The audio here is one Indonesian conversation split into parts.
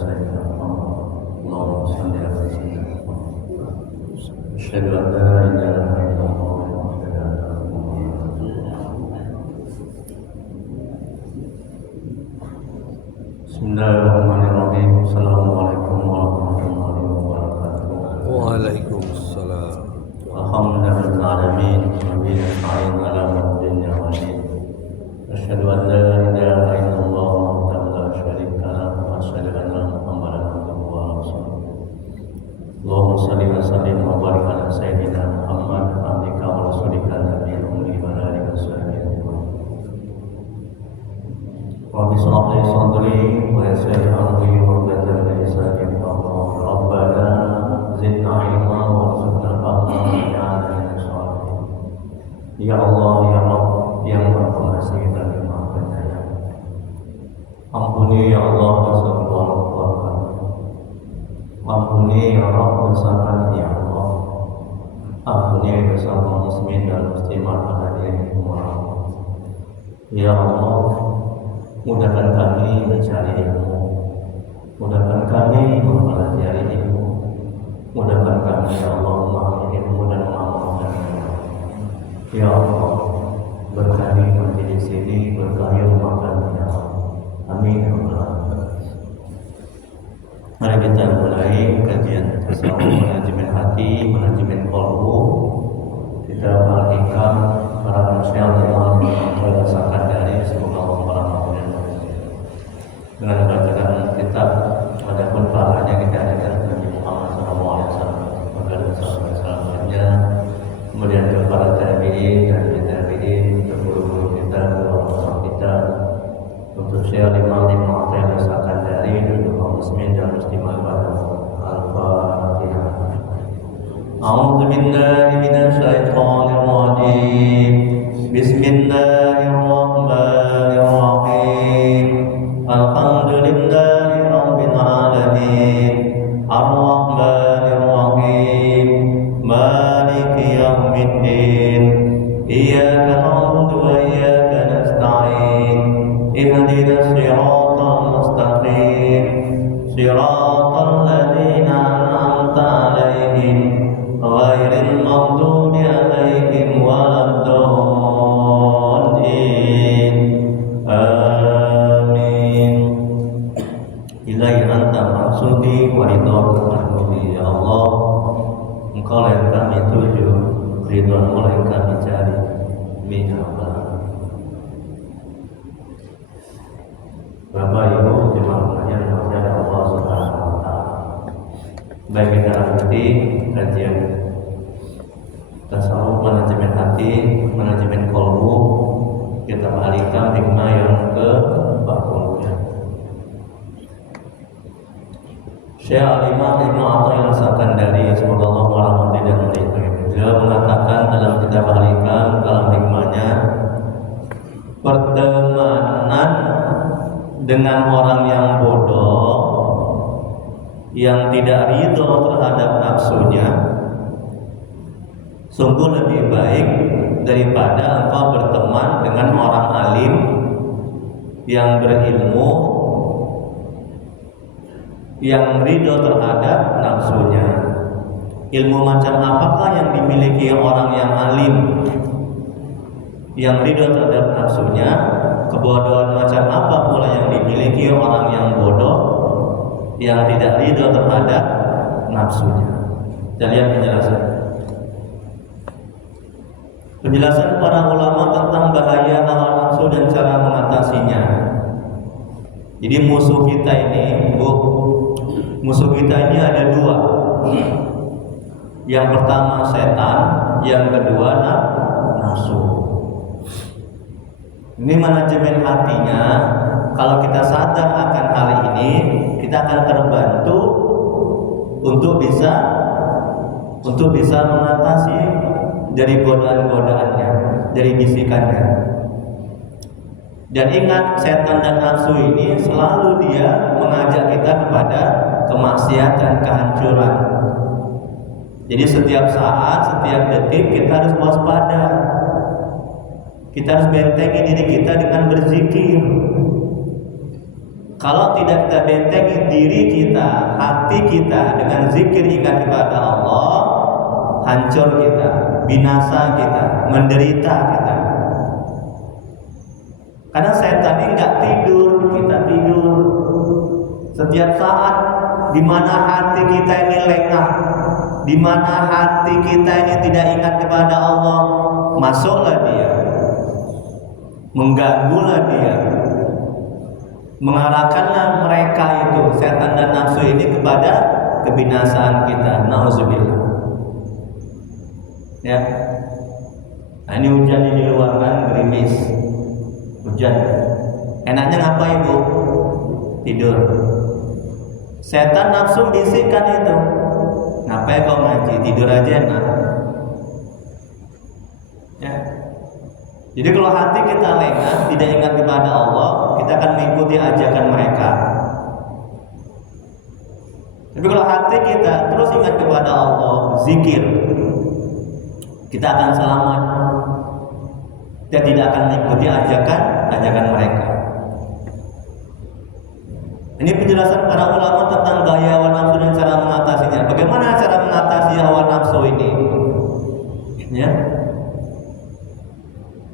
سيدنا محمد اللهم صل على سيدنا محمد أشهد أن لا إله إلا الله وحده لا شريك له بسم الله الرحمن الرحيم السلام عليكم ورحمة الله وبركاته وعليكم السلام. الحمد لله رب العالمين وبه نستعين على أمر الدنيا والدين أشهد أن لا إله إلا الله وحده لا شريك له وأشهد أن محمدا عبده ورسوله اللهم صل وسلم وبارك على سيدنا محمد عبدك ورسولك النبي الأمي وعلى آله وصحبه أجمعين رب اشرح لي صدري ويسر لي أمري واحلل من لساني يفقهوا ربنا زدنا علما وارزقنا فهما واجعلنا من الصالحين يا الله يا رب yang Maha Pengasih dan Maha Penyayang. Ampuni ya Allah dosa keluarga kami. Ampuni ya Rabb dosa kami ya Allah. Ampuni dosa kaum muslimin dan muslimat hadirin umrah. Ya Allah, mudahkan kami mencari ilmu, mudahkan kami mempelajari ilmu, mudahkan kami ya Allah memahami ilmu dan mengamalkannya. Ya Allah, berkahi majelis ini, berkahi rumah kami ya Allah. Amin ya Allah. Mari kita mulai kajian tasawuf manajemen hati, manajemen qalbu. Kita perhatikan para manusia yang merasakan dari semoga Allah merahmati dengan bacaan kitab. Adapun pahalanya kita adakan Nabi Muhammad SAW agar sahabat-sahabatnya, kemudian kepada tabi'in dan tabi'in, guru-guru kita, orang-orang kita, untuk syekh Imam Mu'tayyib rasakan dari kaum muslimin dan muslimat pada Al-Fatihah. A'udzu billahi minasy syaithanir rajim. Bismillahirrahmanirrahim. Alhamdulillahi rabbil alamin. Ar-Rahmanir Rahim. Maliki yaumiddin. Iyyaka na'budu wa iyyaka nasta'in. Ihdinas siratal mustaqim. Siratal ladzina an'amta 'alaihim ghairil maghdubi 'alaihim waladdallin. Amin. Ilahi anta maksudi wa ridhoka mahmudi. Ya Allah, Engkau yang kami tuju, ridhomu yang kami cari. Amin ya Allah. Bapak Ibu jemaah yang dimuliakan Allah Subhanahu wa taala. Baik, kita lanjuti kajian tasawuf manajemen hati, manajemen qalbu. Kita balikan hikmah yang ke-40-nya. Syekh Al-Imam Ibnu Athaillah Sakandari semoga Allah merahmati dan meridhai. Beliau mengatakan dalam kitab Al-Hikam dalam hikmahnya, pertemanan dengan orang yang bodoh, yang tidak ridho terhadap nafsunya, sungguh lebih baik daripada engkau berteman dengan orang alim yang berilmu, yang ridho terhadap nafsunya. Ilmu macam apakah yang dimiliki orang yang alim, yang ridho terhadap nafsunya? Kebodohan macam apa pula yang dimiliki orang yang bodoh, yang tidak ridho terhadap nafsunya? Kita lihat penjelasan para ulama tentang bahaya hawa nafsu dan cara mengatasinya. Jadi musuh kita ini, musuh kita ini ada dua. Yang pertama setan, yang kedua nafsu. Ini manajemen hatinya. Kalau kita sadar akan hal ini, kita akan terbantu untuk bisa mengatasi dari godaan-godaannya, dari bisikannya. Dan ingat, setan dan nafsu ini selalu dia mengajak kita kepada kemaksiatan, kehancuran. Jadi setiap saat, setiap detik kita harus waspada. Kita harus bentengi diri kita dengan berzikir. Kalau tidak kita bentengi diri kita, hati kita dengan zikir ingat kepada Allah, hancur kita, binasa kita, menderita kita. Karena setan ini nggak tidur, kita tidur. Setiap saat di mana hati kita ini lengah, di mana hati kita ini tidak ingat kepada Allah, masuklah dia, mengganggulah dia, mengarahkanlah mereka itu setan dan nafsu ini kepada kebinasaan kita. Nauzubillah. Ya. Nah, ini hujan di luar kan, gerimis. Hujan. Enaknya ngapain Bu? Tidur. Setan nafsu bisikkan itu. Ngapain kau ngaji? Tidur aja enak. Ya. Jadi kalau hati kita lengah, tidak ingat kepada Allah, kita akan mengikuti ajakan mereka. Tapi kalau hati kita terus ingat kepada Allah, zikir, kita akan selamat. Kita tidak akan mengikuti ajakan mereka. Ini penjelasan para ulama tentang bahaya hawa nafsu dan cara mengatasinya. Bagaimana cara mengatasi hawa nafsu ini? Ya,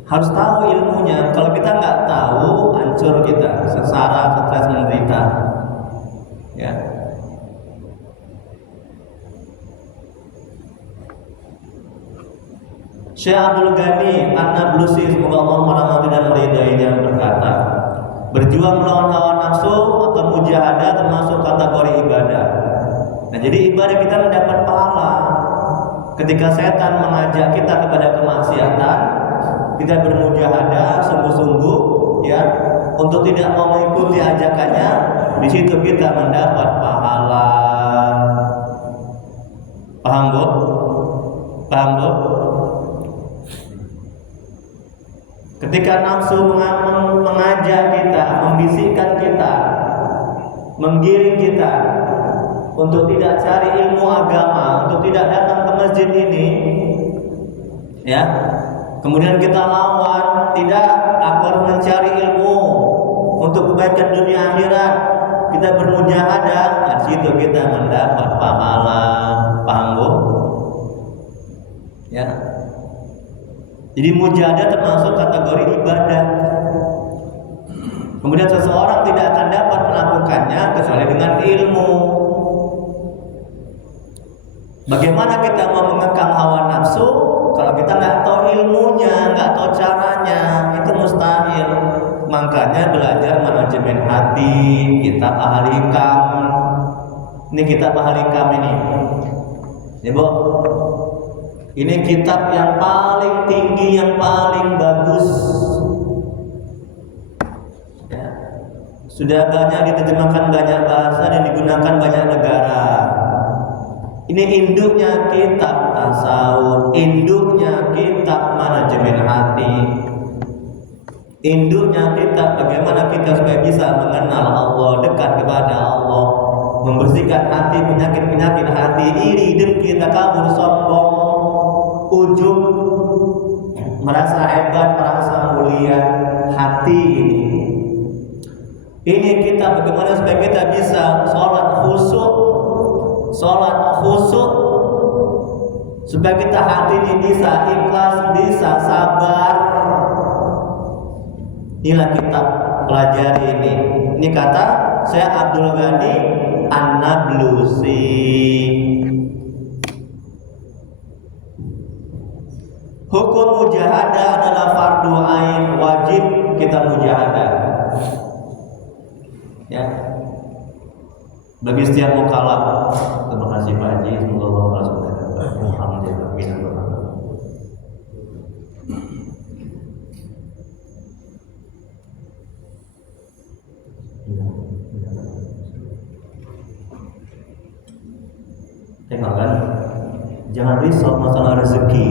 harus tahu ilmunya. Kalau kita nggak tahu, hancur kita, sengsara, stres, menderita. Ya. Syekh Abdul Ghani An-Nablusi, semoga Allah merahmati dan meridainya, berkata, berjuang melawan hawa nafsu atau mujahadah termasuk kategori ibadah. Nah, jadi ibadah kita mendapat pahala. Ketika setan mengajak kita kepada kemaksiatan, kita bermujahadah sungguh-sungguh, ya, untuk tidak mau mengikuti ajakannya. Di situ kita mendapat pahala. Paham Bu? Paham Bu? Ketika nafsu mengajak kita, membisikkan kita, menggiring kita untuk tidak cari ilmu agama, untuk tidak datang ke masjid ini, ya. Kemudian kita lawan, tidak, aku harus mencari ilmu untuk kebaikan dunia akhirat. Kita bermujahadah, di situ kita mendapat pahala. Paham Bu? Ya. Jadi mujahadah termasuk kategori ibadah. Kemudian seseorang tidak akan dapat melakukannya kecuali dengan ilmu. Bagaimana kita mau mengekang hawa nafsu kalau kita nggak tahu ilmunya, nggak tahu caranya? Itu mustahil. Makanya belajar manajemen hati, kitab Ahli Hikam. Ini kitab Ahli Hikam ini. Ya Bu. Ini kitab yang paling tinggi, yang paling bagus. Ya. Sudah banyak diterjemahkan banyak bahasa dan digunakan banyak negara. Ini induknya kitab tasawuf, induknya kitab manajemen hati, induknya kitab bagaimana kita supaya bisa mengenal Allah, dekat kepada Allah, membersihkan hati, penyakit-penyakit hati, iri, dengki, takabur, sombong, ujub, merasa hebat, merasa mulia, hati ini. Ini kita bagaimana supaya kita bisa sholat khusyuk, supaya kita hati ini bisa ikhlas, bisa sabar. Inilah kitab pelajari ini. Ini kata Syekh Abdul Ghani An-Nablusi. Hukum mujahadah adalah fardu ain, wajib kita mujahadah. Ya. Bagi setiap mukallaf. Terima kasih Pak Haji, semoga Allah berkati. Alhamdulillah. Tengok kan, jangan risau masalah rezeki.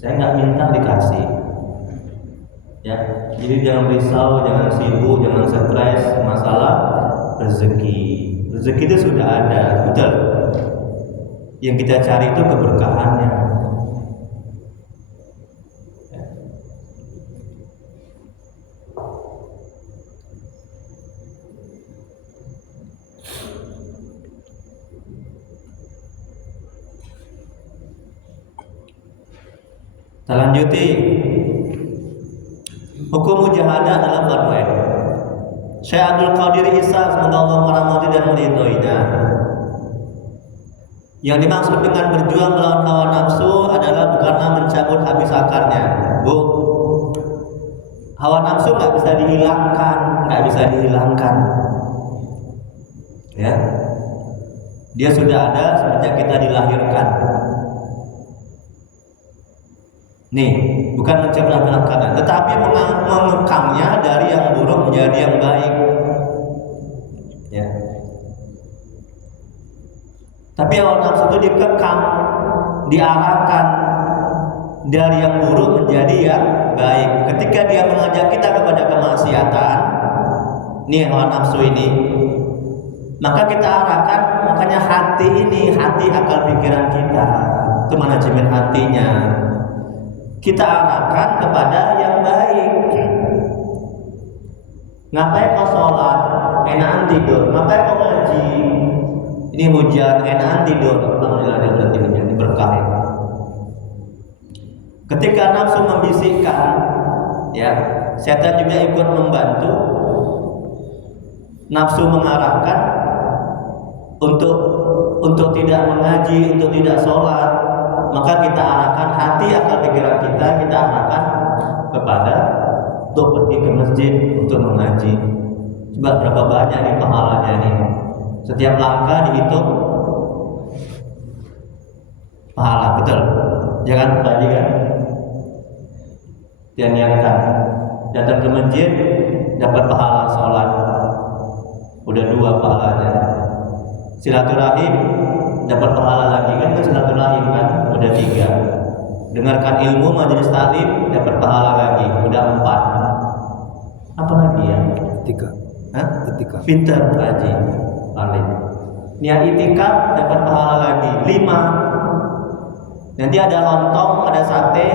Saya nggak minta dikasih, ya. Jadi jangan risau, jangan sibuk, jangan stres masalah rezeki. Rezeki itu sudah ada, betul. Yang kita cari itu keberkahannya. Ya. Kita lanjuti. Hukum mujahadah dalam fardu ain. Syekh Abdul Qadir Isa, semoga Allah merahmati dan meridhoinya. Yang dimaksud dengan berjuang melawan hawa nafsu adalah bukanlah mencabut habis akarnya, Bu. Hawa nafsu nggak bisa dihilangkan, ya. Dia sudah ada semenjak kita dilahirkan. Nih, bukan mencabut habis akarnya, tetapi mengekamnya dari yang buruk menjadi yang baik, ya. Tapi hawa nafsu itu dikekang, diarahkan dari yang buruk menjadi yang baik. Ketika dia mengajak kita kepada kemaksiatan, nih hawa nafsu ini, maka kita arahkan, makanya hati ini, hati akal pikiran kita, itu manajemen hatinya, kita arahkan kepada yang baik. Ngapain kau sholat, enakan tidur? Ngapain kau ngaji? Ini hujan, enakan tidur. Alhamdulillah dia berarti menjadi berkah. Ketika nafsu membisikkan, ya, setan juga ikut membantu. Nafsu mengarahkan untuk tidak mengaji, untuk tidak sholat, maka kita arahkan hati akal pikiran kita arahkan kepada untuk pergi ke masjid untuk mengaji. Coba berapa banyak nih pahalanya nih? Setiap langkah dihitung pahala, betul? Jangan tadi kan? Dia niatkan datang ke masjid dapat pahala sholat, udah 2 pahalanya. Silaturahim dapat pahala lagi kan? Silaturahim kan? Udah 3. Dengarkan ilmu majelis taklim dapat pahala lagi, udah 4. Apa lagi ya? 3. Etika. Pinter Haji. Paling. Niat itikaf dapat pahala lagi 5. Nanti ada lontong, ada sate,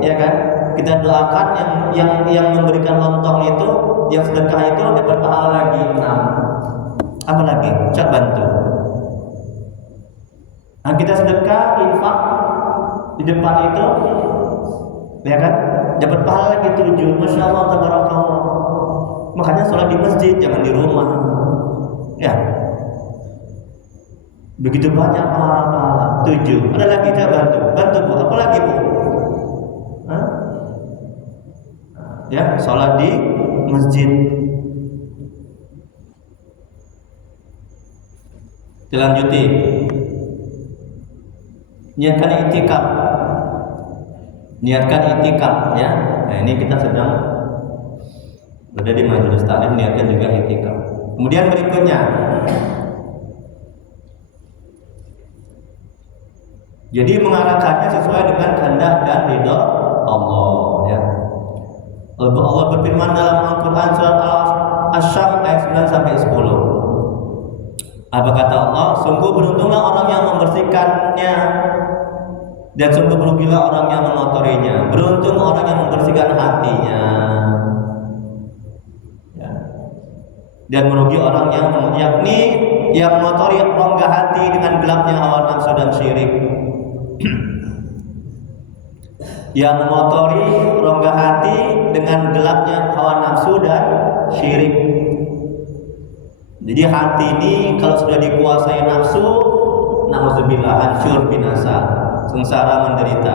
ya kan? Kita doakan yang memberikan lontong itu, yang sedekah itu dapat pahala lagi 6. Apa lagi? Cak bantu. Nah, kita sedekah, infak di depan itu, ya kan? Dapat pahala lagi 7. Masya Allah, tabarakallah. Makanya sholat di masjid, jangan di rumah. Ya. Begitu banyak pahala-pahala. 7. Ada lagi, Cak bantu. Bantu Bu. Apa lagi Bu? Hah? Ya, sholat di masjid. Dilanjuti. Niatkan itikaf. Niatkan itikaf, ya. Nah, ini kita sedang berada di majelis taklim, niatkan juga itikaf. Kemudian berikutnya, jadi mengarahkannya sesuai dengan kehendak dan ridho Allah, ya. Allah berfirman dalam Al-Quran surat Al-Asyam ayat 9 sampai 10. Apa kata Allah? Sungguh beruntunglah orang yang membersihkannya, dan sungguh merugilah orang yang mengotorinya. Beruntung orang yang membersihkan hatinya, ya. Dan merugi orang yang yakni yang mengotori rongga hati dengan gelapnya hawa nafsu dan syirik. Yang mengotori rongga hati dengan gelapnya hawa nafsu dan syirik. Jadi hati ini kalau sudah dikuasai nafsu, nauzubillah, hancur binasa, sengsara menderita.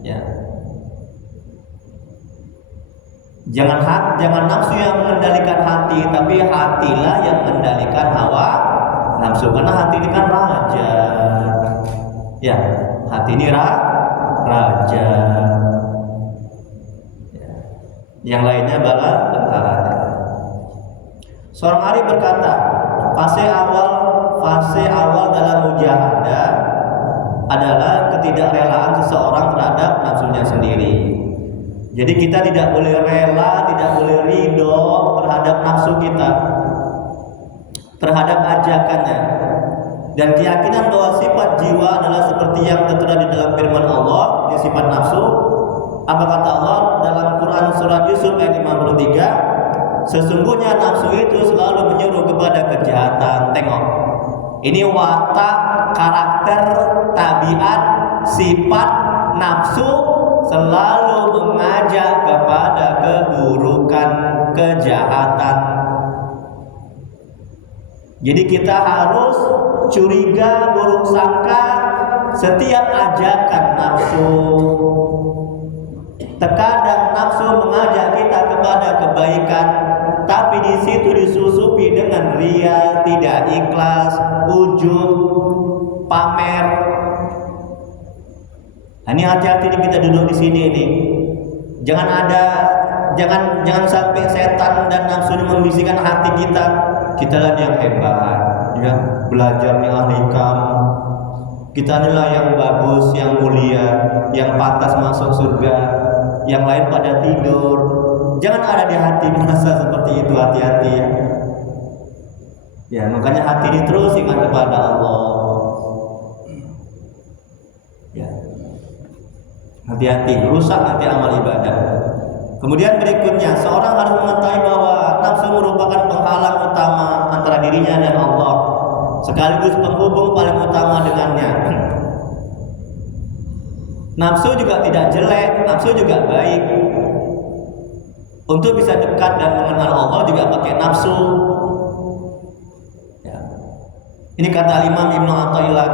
Ya. Jangan nafsu yang mengendalikan hati, tapi hatilah yang mengendalikan hawa nafsu. Karena hati ini kan raja. Ya, hati ini raja. Ya. Yang lainnya bala tentaranya. Seorang arif berkata, fase awal dalam mujahadah adalah ketidakrelaan seseorang terhadap nafsunya sendiri. Jadi kita tidak boleh rela, tidak boleh ridho terhadap nafsu kita, terhadap ajakannya. Dan keyakinan bahwa sifat jiwa adalah seperti yang tertera di dalam firman Allah, ini sifat nafsu. Apa kata Allah dalam Quran surat Yusuf ayat 53? Sesungguhnya nafsu itu selalu menyuruh kepada kejahatan. Tengok, ini watak, karakter, tabiat, sifat nafsu selalu mengajak kepada keburukan, kejahatan. Jadi kita harus curiga, buruk sangka setiap ajakan nafsu. Terkadang nafsu mengajak kita kepada kebaikan, tapi di situ disusupi dengan ria, tidak ikhlas, ujub, pamer. Ini hati-hati nih kita duduk di sini nih. Jangan sampai setan dan nafsu ini membisikkan hati kita. Kita lah yang hebat, ya, belajar nih ahli kamu. Kita inilah yang bagus, yang mulia, yang pantas masuk surga. Yang lain pada tidur. Jangan ada di hati merasa seperti itu, hati-hati ya. Ya, makanya hati ini terus ingat kepada Allah. Ya. Hati-hati, rusak nanti amal ibadah. Kemudian berikutnya, seorang harus mengetahui bahwa nafsu merupakan penghalang utama antara dirinya dan Allah, sekaligus penghubung paling utama dengannya. Nafsu juga tidak jelek, nafsu juga baik. Untuk bisa dekat dan mengenal Allah juga pakai nafsu. Ya. Ini kata Imam Ibnu Athaillah.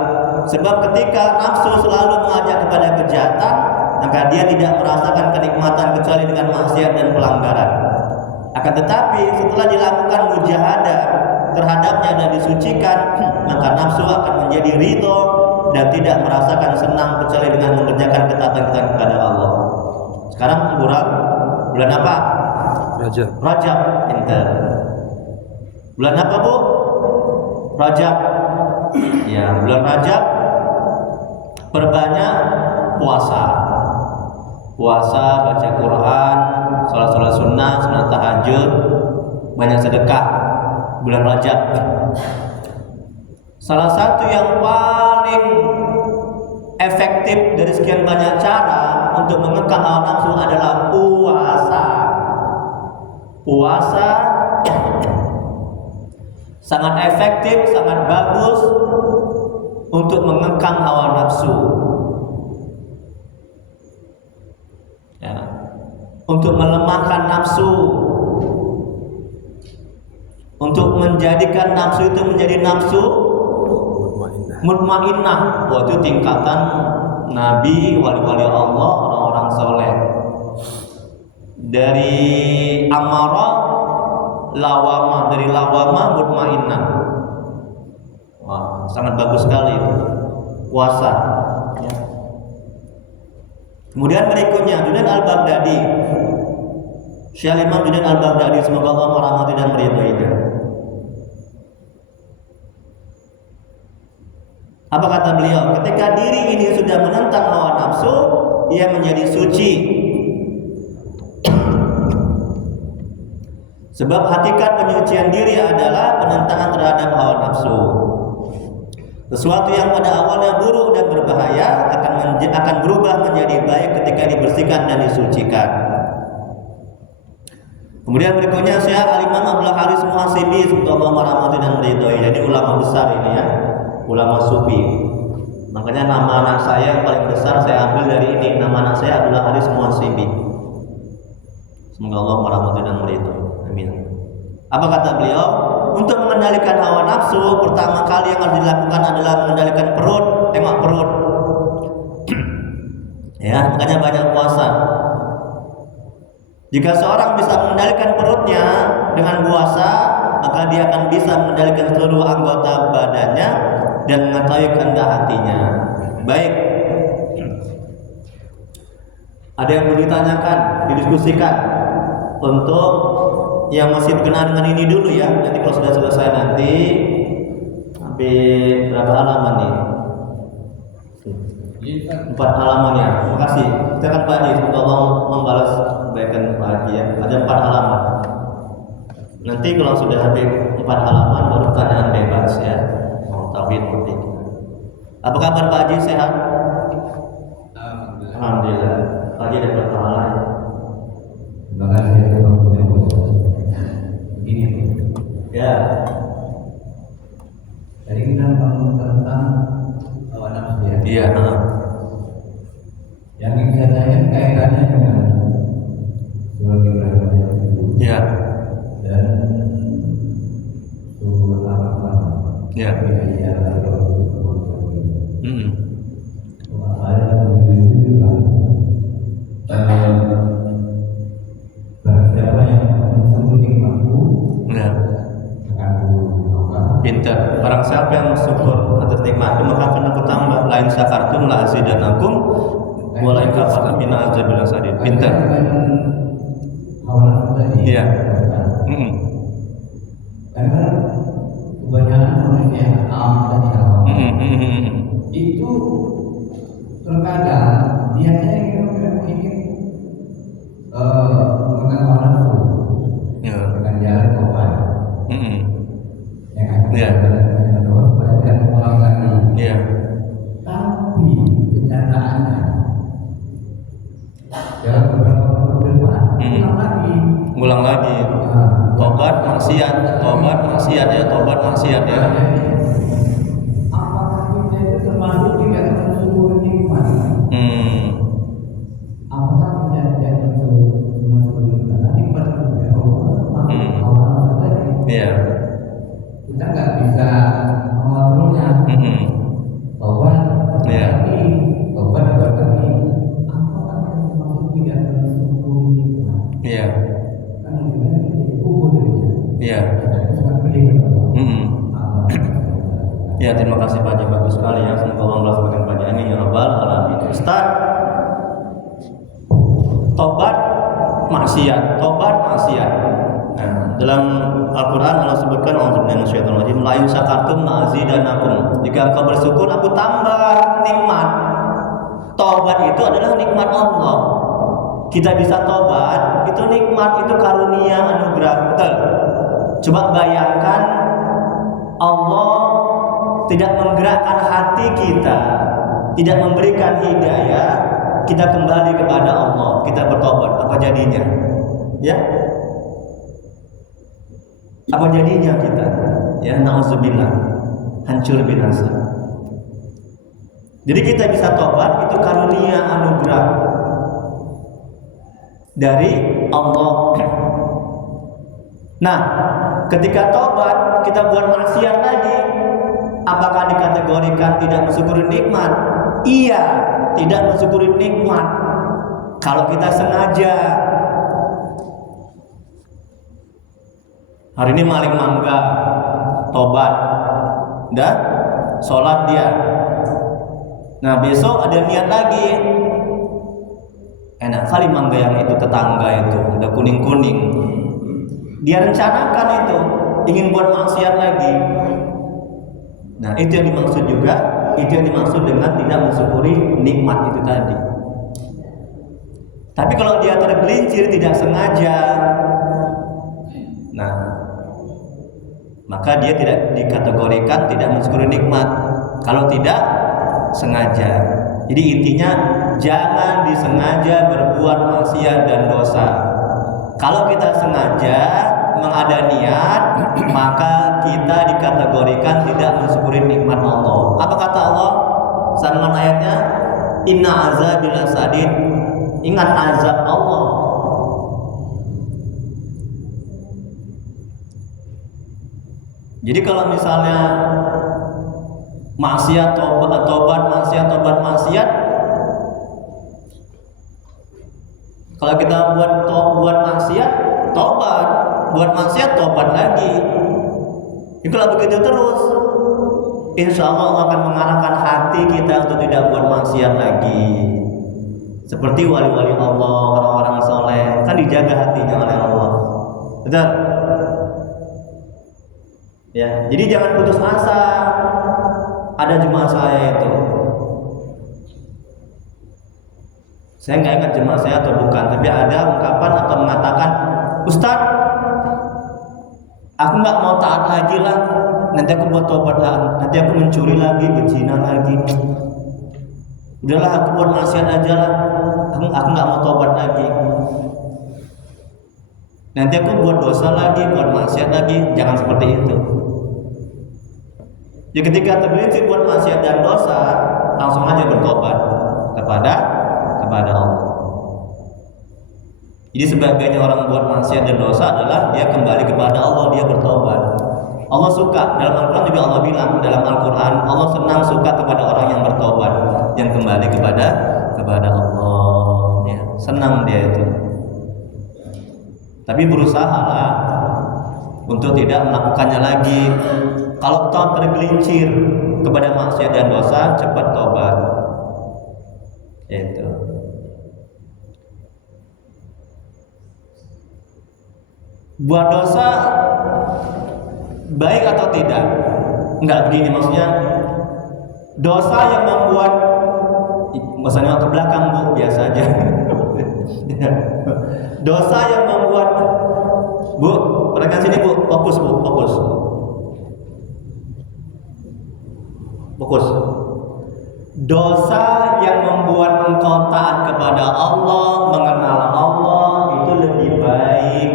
Sebab ketika nafsu selalu mengajak kepada kejahatan, maka dia tidak merasakan kenikmatan kecuali dengan maksiat dan pelanggaran. Akan tetapi setelah dilakukan mujahadah terhadapnya dan disucikan, maka nafsu akan menjadi ridho dan tidak merasakan senang kecuali dengan mengerjakan ketaatan kepada Allah. Sekarang bulan apa? Rajab. Pinter. Bulan apa, Bu? Rajab. Ya, bulan Rajab perbanyak puasa, baca Quran, salat sunnah, sunat tahajud, banyak sedekah. Bulan Rajab. Salah satu yang paling efektif dari sekian banyak cara untuk mengekang hawa nafsu adalah puasa. Puasa sangat efektif, sangat bagus untuk mengekang hawa nafsu. Ya. Untuk melemahkan nafsu, untuk menjadikan nafsu itu menjadi nafsu mutmainnah. Itu tingkatan nabi, wali-wali Allah, orang-orang soleh. Dari amarah lawamah, dari lawamah mutmainnah. Wah, sangat bagus sekali itu puasa. Ya. Kemudian berikutnya Junaid al-Baghdadi, Syekh Imam Junaid al-Baghdadi, semoga Allah merahmati dan meridhoinya. Apa kata beliau? Ketika diri ini sudah menentang hawa nafsu, ia menjadi suci. Sebab hakikat penyucian diri adalah penentangan terhadap hawa nafsu. Sesuatu yang pada awalnya buruk dan berbahaya akan berubah menjadi baik ketika dibersihkan dan disucikan. Kemudian berikutnya Syekh Al-Imam Abdul Haris Muhasibi, semoga Allah merahmati dan meridhoi. Jadi ulama besar ini ya, ulama sufi. Makanya nama anak saya yang paling besar saya ambil dari ini. Nama anak saya Abdul Haris Muhasibi. Semoga Allah merahmati dan meridhoi. Amin. Apa kata beliau? Untuk mengendalikan hawa nafsu, pertama kali yang harus dilakukan adalah mengendalikan perut. Tengok perut. Ya, makanya banyak puasa. Jika seorang bisa mengendalikan perutnya dengan puasa, maka dia akan bisa mengendalikan seluruh anggota badannya dan mengetahui kehendak hatinya. Baik. Ada yang mau ditanyakan, didiskusikan untuk yang masih berkenaan dengan ini dulu ya. Nanti kalau sudah selesai nanti sampai berapa halaman nih? 4 halaman ya. Terima kasih. Kita kan Pak Haji, semoga Allah membalas kebaikan Pak Haji ya. Ada 4 halaman. Nanti kalau sudah habis 4 halaman baru pertanyaan bebas ya. Mau tauhid penting. Apa kabar Pak Haji, sehat? Alhamdulillah. Pak Haji dapat pahala ya. Terima kasih atas waktunya Bos. Begini Ya. Tadi kita ngomong tentang hawa nafsu ya. Iya. Yang ingin saya tanyakan kayak Pintar. Barang siapa yang bersyukur atas nikmat maka akan aku tambah. Lain syakartum la azidannakum wa la in kafartum min azabil sadid. Pintar. Awal tadi. Iya. Karena kebanyakan manusia awam tadi awam itu terkadang dia ingin menggunakan nafsu dengan jalan tobat. Ya kan? Iya. Dengan tobat supaya tidak mengulang lagi. Iya. Tapi kenyataannya dalam beberapa waktu ke depan Ulang lagi. Tobat maksiat ya, tobat maksiat ya. Apakah kita itu termasuk tidak mensyukuri nikmat? Apakah kita tidak mensyukuri nikmat dari Allah? Allah tadi. Iya. Kita nggak bisa mengontrolnya. Tobat, Iya. tobat. Apakah kita termasuk tidak mensyukuri nikmat? Iya. Kan kita jadi kubur dirinya. Iya. Kita sangat pedih kepada Allah. Ya, terima kasih Pak Haji, bagus sekali ya. Semoga Allah melaksanakan kajian ini ya Rabbal Alamin. Ustaz, tobat maksiat. Nah, dalam Al-Quran Allah sebutkan la in syakartum la azidannakum. Jika engkau bersyukur aku tambah nikmat. Tobat itu adalah nikmat Allah. Kita bisa tobat, itu nikmat, itu karunia, anugerah. Betul. Coba bayangkan Allah tidak menggerakkan hati kita, tidak memberikan hidayah, kita kembali kepada Allah, kita bertobat, apa jadinya? Ya? Apa jadinya kita? Ya, na'udzubillah, hancur binasa. Jadi kita bisa tobat, itu karunia, anugerah dari Allah. Nah, ketika tobat kita buat maksiat lagi, apakah dikategorikan tidak mensyukuri nikmat? Iya, tidak mensyukuri nikmat. Kalau kita sengaja, hari ini maling mangga, tobat, dah, sholat dia. Nah besok ada niat lagi, enak kali mangga yang itu tetangga itu udah kuning-kuning. Dia rencanakan itu, ingin buat maksiat lagi. Nah itu yang dimaksud juga, itu yang dimaksud dengan tidak mensyukuri nikmat itu tadi. Tapi kalau dia tergelincir tidak sengaja, nah maka dia tidak dikategorikan tidak mensyukuri nikmat. Kalau tidak sengaja. Jadi intinya jangan disengaja berbuat maksiat dan dosa. Kalau kita sengaja mengada niat, maka kita dikategorikan tidak mensyukuri nikmat Allah. Apa kata Allah? Sambungan ayatnya, Inna azabil sadid. Ingat azab Allah. Jadi kalau misalnya maksiat tobat maksiat, kalau kita buat maksiat tobat, buat maksiat tobat lagi. Jadi kalau begitu terus, insya Allah akan mengarahkan hati kita untuk tidak buat maksiat lagi. Seperti wali-wali Allah, orang-orang soleh, kan dijaga hatinya oleh Allah. Betul? Ya, jadi jangan putus asa. Ada jemaah saya itu, saya nggak ingat jemaah saya atau bukan, tapi ada ungkapan atau mengatakan, Ustadz, aku nggak mau taat lagi lah, nanti aku buat tobat lah, nanti aku mencuri lagi, berzina lagi, udahlah aku buat maksiat aja lah, aku nggak mau tobat lagi, nanti aku buat dosa lagi, buat maksiat lagi. Jangan seperti itu. Ya ketika tergelincir buat maksiat dan dosa, langsung aja bertobat kepada Allah. Jadi sebagiannya orang buat maksiat dan dosa adalah dia kembali kepada Allah, dia bertobat. Allah suka, dalam Al-Quran juga Allah bilang, dalam Al-Quran Allah senang suka kepada orang yang bertobat, yang kembali kepada Allah. Ya, senang dia itu. Tapi berusahalah untuk tidak melakukannya lagi. Kalau toh tergelincir kepada maksiat dan dosa, cepat tobat. Itu. Buat dosa baik atau tidak? Enggak, begini maksudnya. Dosa yang membuat, misalnya ke belakang Bu, biasa aja. Dosa yang membuat, Bu, perhatikan sini Bu, fokus Bu, fokus. Fokus. Dosa yang membuat engkau taat kepada Allah, mengenal Allah, itu lebih baik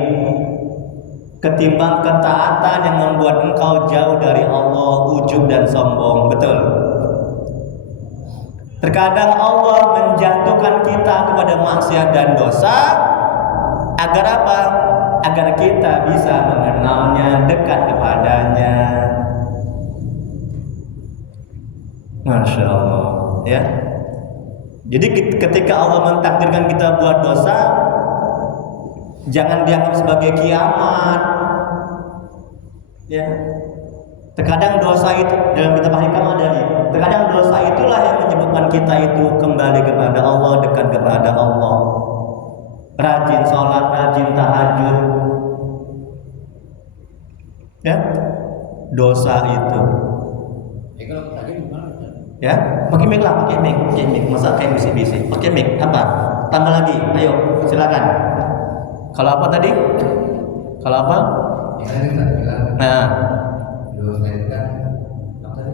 ketimbang ketaatan yang membuat engkau jauh dari Allah, ujub dan sombong. Betul? Terkadang Allah menjatuhkan kita kepada maksiat dan dosa agar apa? Agar kita bisa mengenalnya, dekat kepadanya. Masya Allah, ya. Jadi ketika Allah mentakdirkan kita buat dosa, jangan dianggap sebagai kiamat. Ya. Terkadang dosa itu dalam kitab hikam ada nih. Terkadang dosa itulah yang menyebabkan kita itu kembali kepada Allah, dekat kepada Allah. Rajin sholat, rajin tahajud. Ya. Dosa itu. Ya, pakai mic lah, pakai mic. Masa kayak bisik-bisik. Pakai mic apa? Tambah lagi. Ayo, silakan. Kalau apa tadi? Kalau apa? Nah, dosa itu kan apa tadi?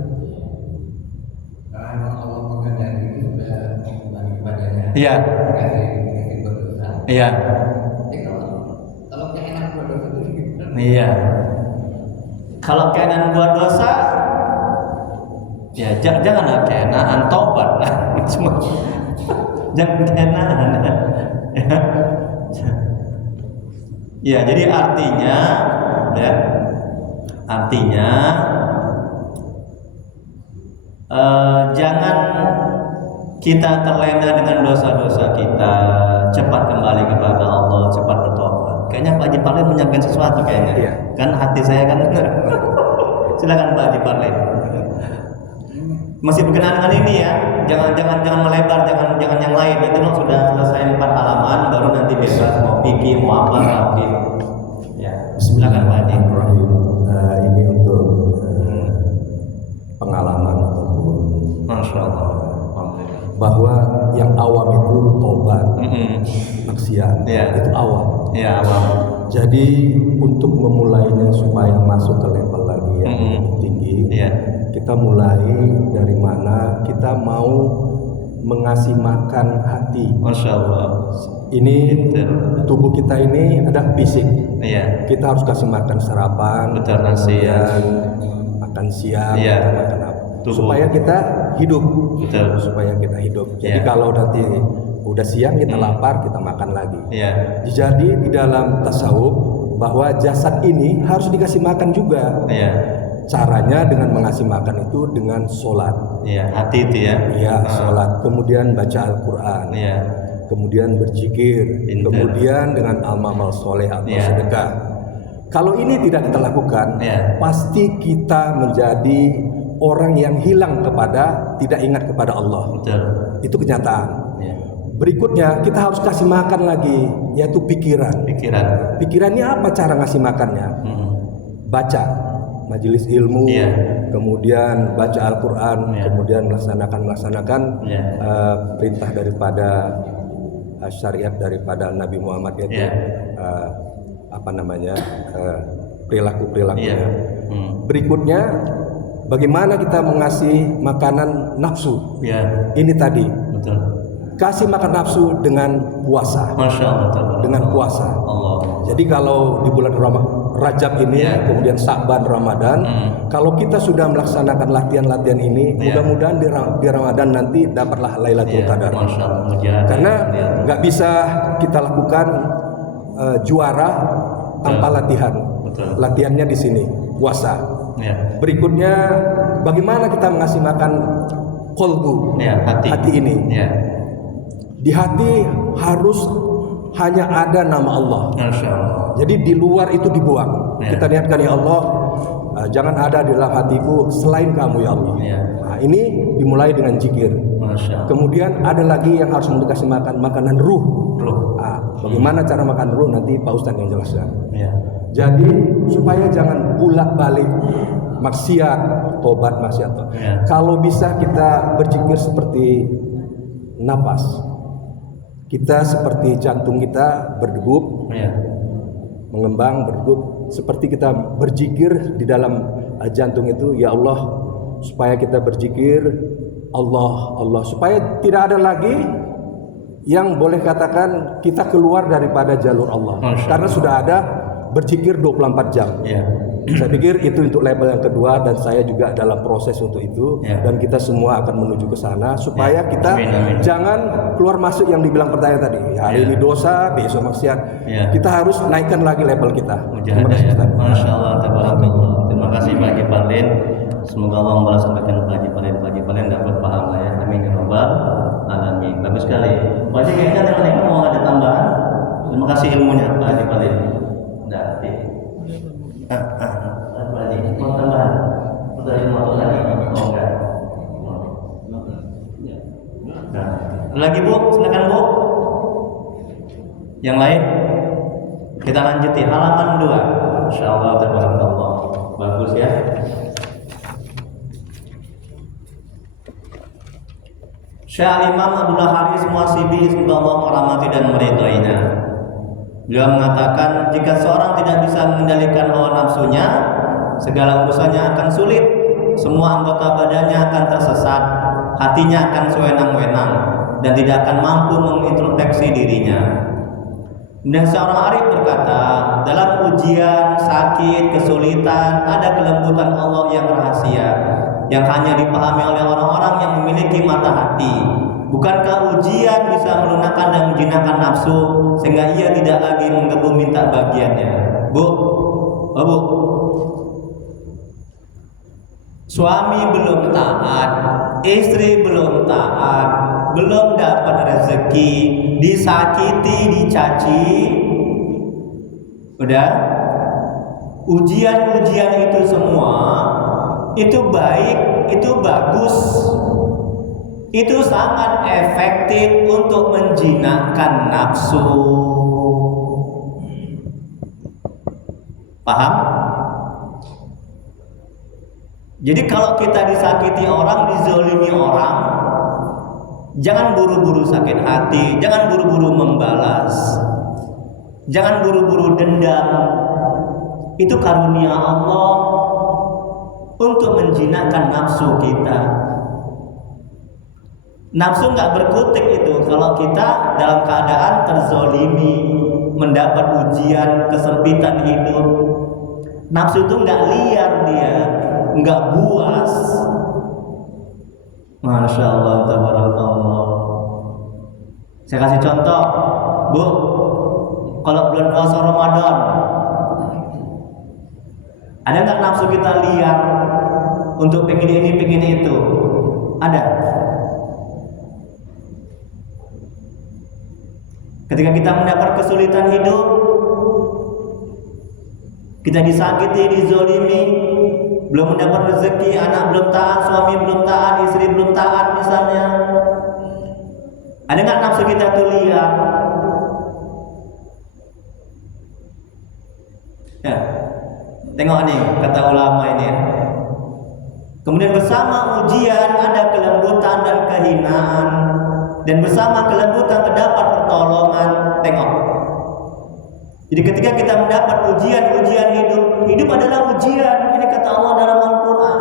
Karena Allah mengendaki itu sudah kembali kepadanya. iya, Dikasih berdosa. iya, Jadi kalau keenak berdosa itu gimana? iya. Kalau keenan buat dosa, ya jangan keenan, tobat lah. Cuma jangan keenan. Ya, jadi artinya jangan kita terlena dengan dosa-dosa kita, cepat kembali kepada Allah, cepat bertobat. Kayaknya Pak Haji Parlin menyampaikan sesuatu kayaknya. Iya. Kan hati saya kan. Silakan Pak Haji Parlin. Masih berkenaan dengan ini ya, jangan melebar, jangan yang lain. Itu memang sudah selesai 4 halaman, baru nanti bebas mau pikir, mau apa nanti. Ya, silakan Pak Haji. Bismillahirrahmanirrahim. Ini untuk pengalaman ataupun Masya Allah. Alhamdulillah. bahwa yang awam itu tobat, maksiat, Iya. itu awam. Ya, awam. Jadi untuk memulainya supaya masuk ke level lagi yang lebih tinggi, Iya. kita mulai dari mana kita mau mengasih makan hati. Masya Allah. Ini Betul. tubuh kita ini ada fisik. Iya. Kita harus kasih makan sarapan, Betul, nasi, ya. kemudian makan siang, Iya. makan apa, Tubuh. supaya kita hidup. Betul. Supaya kita hidup. Jadi Iya. kalau nanti udah siang kita lapar, kita makan lagi. Iya. Jadi di dalam tasawuf bahwa jasad ini harus dikasih makan juga. Iya. Caranya dengan mengasih makan itu dengan sholat. Iya, hati itu ya. Ya, sholat. Kemudian baca Al-Quran. Iya. Kemudian berzikir. Pinter. Kemudian dengan amal soleh atau Iya. sedekah. Kalau ini tidak kita lakukan, Iya. pasti kita menjadi orang yang hilang kepada, tidak ingat kepada Allah. Betul. Itu kenyataan. Iya. Berikutnya kita harus kasih makan lagi, yaitu pikiran. Pikiran. Pikirannya apa cara ngasih makannya? Baca majelis ilmu, Iya. kemudian baca Al-Quran, Iya. kemudian melaksanakan Iya. perintah daripada syariat daripada Nabi Muhammad, yaitu Iya. perilaku-perilakunya. Iya. Berikutnya bagaimana kita mengasih makanan nafsu? Iya. Ini tadi, Betul. kasih makan nafsu dengan puasa. Masya Allah. Betul. Dengan puasa. Allah. Jadi kalau di bulan Rajab ini, Iya. kemudian Sa'ban, Ramadan, kalau kita sudah melaksanakan latihan-latihan ini, Iya. mudah-mudahan di Ramadan nanti dapatlah Lailatul Iya. Qadar. Masya Allah. Mujahadah. Karena Iya. nggak bisa kita lakukan juara tanpa latihan. Betul. Latihannya di sini, puasa. Iya. Berikutnya, bagaimana kita mengasih makan kolbu, Iya. Hati. hati ini. Iya. Di hati harus hanya ada nama Allah. Masya Allah. Jadi di luar itu dibuang. Ya. Kita niatkan, ya Allah, jangan ada di dalam hatiku selain kamu, ya Allah. Ya. Nah, ini dimulai dengan zikir. Masya Allah. Kemudian ada lagi yang harus dikasih makan, makanan ruh. Ruh. Nah, bagaimana cara makan ruh nanti Pak Ustadz yang jelaskan. Ya. Jadi supaya jangan bolak-balik maksiat, tobat maksiat. Ya. Kalau bisa kita berzikir seperti napas. Kita seperti jantung kita berdegup, Ya. mengembang, berdegup, seperti kita berzikir di dalam jantung itu, ya Allah, supaya kita berzikir Allah, Allah, supaya tidak ada lagi yang boleh katakan kita keluar daripada jalur Allah. Masya Karena Allah. sudah ada berzikir 24 jam. Ya. Saya pikir itu untuk level yang kedua, dan saya juga dalam proses untuk itu. Ya. Dan kita semua akan menuju ke sana supaya Ya. kita Amin, amin. jangan keluar masuk yang dibilang pertanyaan tadi. Hari Ya. ini dosa, besok maksiat. Ya. Kita harus naikkan lagi level kita. Terima Mujahadah kasih, ya. Ustaz. Masya Allah, tabarakallah. Terima kasih Pak Haji Fadlin. Semoga Allah membalas kebaikan Pak Haji Fadlin dapat pahala ya. Amin ya rabbal alamin. Bagus sekali. Pak Haji, kayaknya teman-teman mau ada tambahan. Terima kasih ilmunya Pak Haji Fadlin. Nah, Pak Haji, mau tambahan? Untuk ilmu atau lagi? Oh enggak. Nah, lagi Bu, silakan Bu. Yang lain? Kita lanjuti halaman 2. Insyaallah tabarakallah. Bagus ya. Syekh Imam Abdullah Haris Muhasibi, semoga Allah merahmati dan meridhoinya. Beliau mengatakan, jika seorang tidak bisa mengendalikan hawa nafsunya, segala urusannya akan sulit. Semua anggota badannya akan tersesat, hatinya akan sewenang-wenang, dan tidak akan mampu mengintrospeksi dirinya. Dan seorang arif berkata, dalam ujian, sakit, kesulitan, ada kelembutan Allah yang rahasia, yang hanya dipahami oleh orang-orang yang memiliki mata hati. Bukankah ujian bisa melunakkan dan menjinakkan nafsu, sehingga ia tidak lagi menggebu minta bagiannya? Bu, oh Bu, suami belum taat, istri belum taat, belum dapat rezeki, disakiti, dicaci, udah ujian-ujian itu semua itu baik, itu bagus, itu sangat efektif untuk menjinakkan nafsu. Paham? Jadi kalau kita disakiti orang, dizolimi orang, jangan buru-buru sakit hati, jangan buru-buru membalas, jangan buru-buru dendam. Itu karunia Allah untuk menjinakkan nafsu kita. Nafsu nggak berkutik itu kalau kita dalam keadaan terzolimi, mendapat ujian, kesempitan hidup. Nafsu itu nggak liar dia, nggak buas. Masya Allah, tabarakallah. Saya kasih contoh, Bu. Kalau bulan puasa Ramadan, ada nggak nafsu kita liar untuk pengen ini, pengen itu? Ada. Ketika kita mendapat kesulitan hidup, kita disakiti, dizolimi, belum mendapat rezeki, anak belum taat, suami belum taat, istri belum taat misalnya, ada nggak nafsu kita tuh liar? Ya, tengok nih kata ulama ini. Kemudian bersama ujian ada kelembutan dan kehinaan, dan bersama kelembutan terdapat pertolongan. Tengok. Jadi ketika kita mendapat ujian-ujian hidup adalah ujian. Ini kata Allah dalam Al-Quran.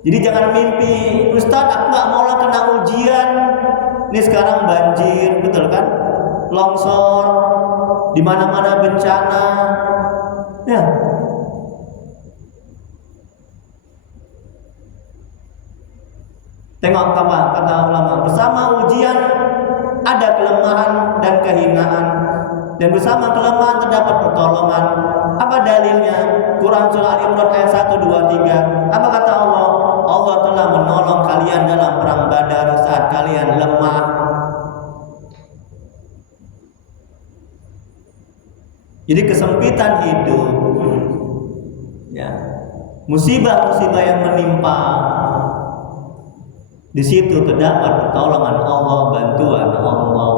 Jadi jangan mimpi, Ustaz, aku nggak mau lah kena ujian. Ini sekarang banjir, betul kan? Longsor, di mana-mana bencana. Ya. Tengok apa kata ulama, bersama ujian ada kelemahan dan kehinaan, dan bersama kelemahan terdapat pertolongan. Apa dalilnya? Quran surah Al-Imran ayat 1, 2, 3. Apa kata Allah? Allah telah menolong kalian dalam perang Badar saat kalian lemah. Jadi kesempitan hidup, ya, musibah-musibah yang menimpa, di situ terdapat pertolongan Allah, bantuan Allah.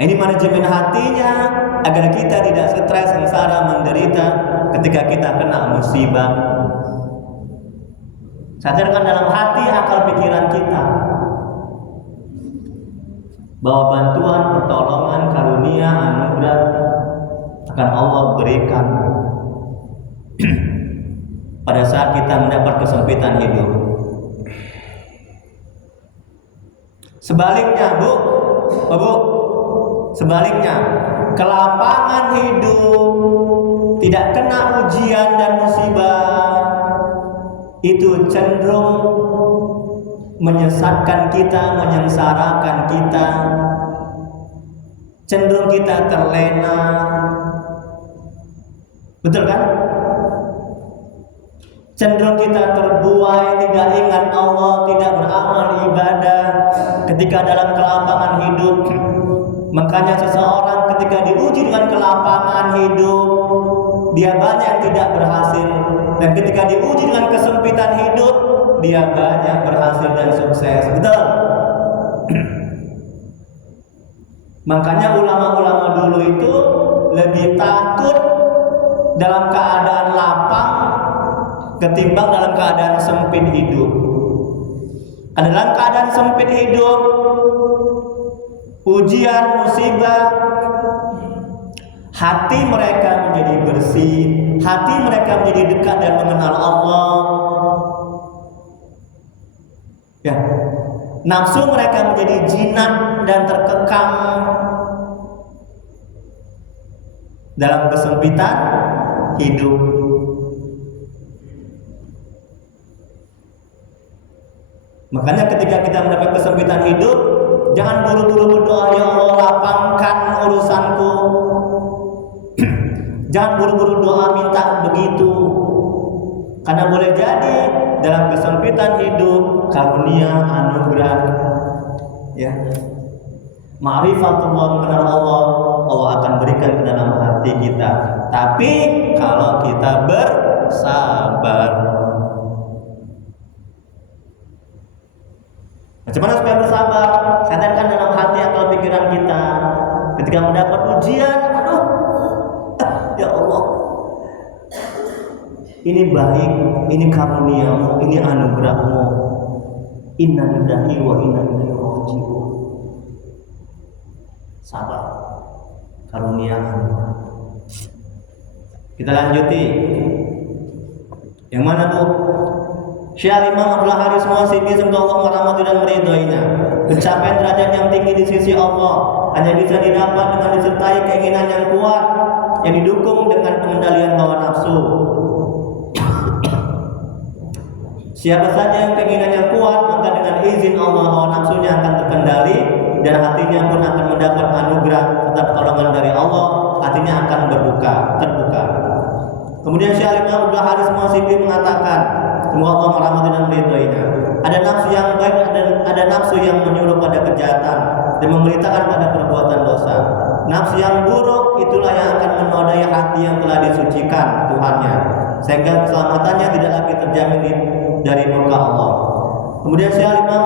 Ini manajemen hatinya agar kita tidak stres, sengsara, menderita ketika kita kena musibah. Sadarkan dalam hati, akal pikiran kita bahwa bantuan, pertolongan, karunia, anugerah akan Allah berikan pada saat kita mendapat kesempitan hidup. Sebaliknya, Bu, sebaliknya, kelapangan hidup, tidak kena ujian dan musibah, itu cenderung menyesatkan kita, menyengsarakan kita, cenderung kita terlena. Betul kan? Cenderung kita terbuai, tidak ingat Allah, tidak beramal ibadah ketika dalam kelapangan hidup. Makanya seseorang ketika diuji dengan kelapangan hidup, dia banyak tidak berhasil. Dan ketika diuji dengan kesempitan hidup, dia banyak berhasil dan sukses. Betul? Makanya ulama-ulama dulu itu lebih takut dalam keadaan lapang ketimbang dalam keadaan sempit hidup. Dalam keadaan sempit hidup, ujian, musibah, hati mereka menjadi bersih, hati mereka menjadi dekat dan mengenal Allah. Ya, nafsu mereka menjadi jinak dan terkekang dalam kesempitan hidup. Makanya ketika kita mendapat kesempitan hidup, jangan buru-buru berdoa, ya Allah lapangkan urusanku. Jangan buru-buru doa minta begitu, karena boleh jadi dalam kesempitan hidup karunia, anugerah, ya, ma'rifatullah, mengenal Allah, Allah akan berikan ke dalam hati kita. Tapi kalau kita bersabar. Bagaimana supaya bersabar? Sadarkan dalam hati atau pikiran kita ketika mendapat ujian, aduh, ya Allah, ini baik, ini karuniamu, ini anugerahmu. Inna lillahi wa inna ilaihi raji'un. Sabar, karunia. Kita lanjuti. Yang mana, Bu? Syekh Imam Abdul Haris Muhasibi, semoga Allah merahmati dan meridhoinya. Pencapaian derajat yang tinggi di sisi Allah hanya bisa didapat dengan disertai keinginan yang kuat yang didukung dengan pengendalian hawa nafsu. Siapa saja yang keinginannya kuat, maka dengan izin Allah hawa nafsunya akan terkendali dan hatinya pun akan mendapat anugerah serta pertolongan dari Allah. Hatinya akan terbuka. Kemudian Syekh Imam Abdul Haris Muhasibi mengatakan, semoga Allah merahmati dan meridhoinya, ada nafsu yang baik, ada nafsu yang menyuruh pada kejahatan dan memberitakan pada perbuatan dosa. Nafsu yang buruk itulah yang akan menodai hati yang telah disucikan Tuhannya, sehingga keselamatannya tidak lagi terjamin dari murka Allah. Kemudian Syekh Imam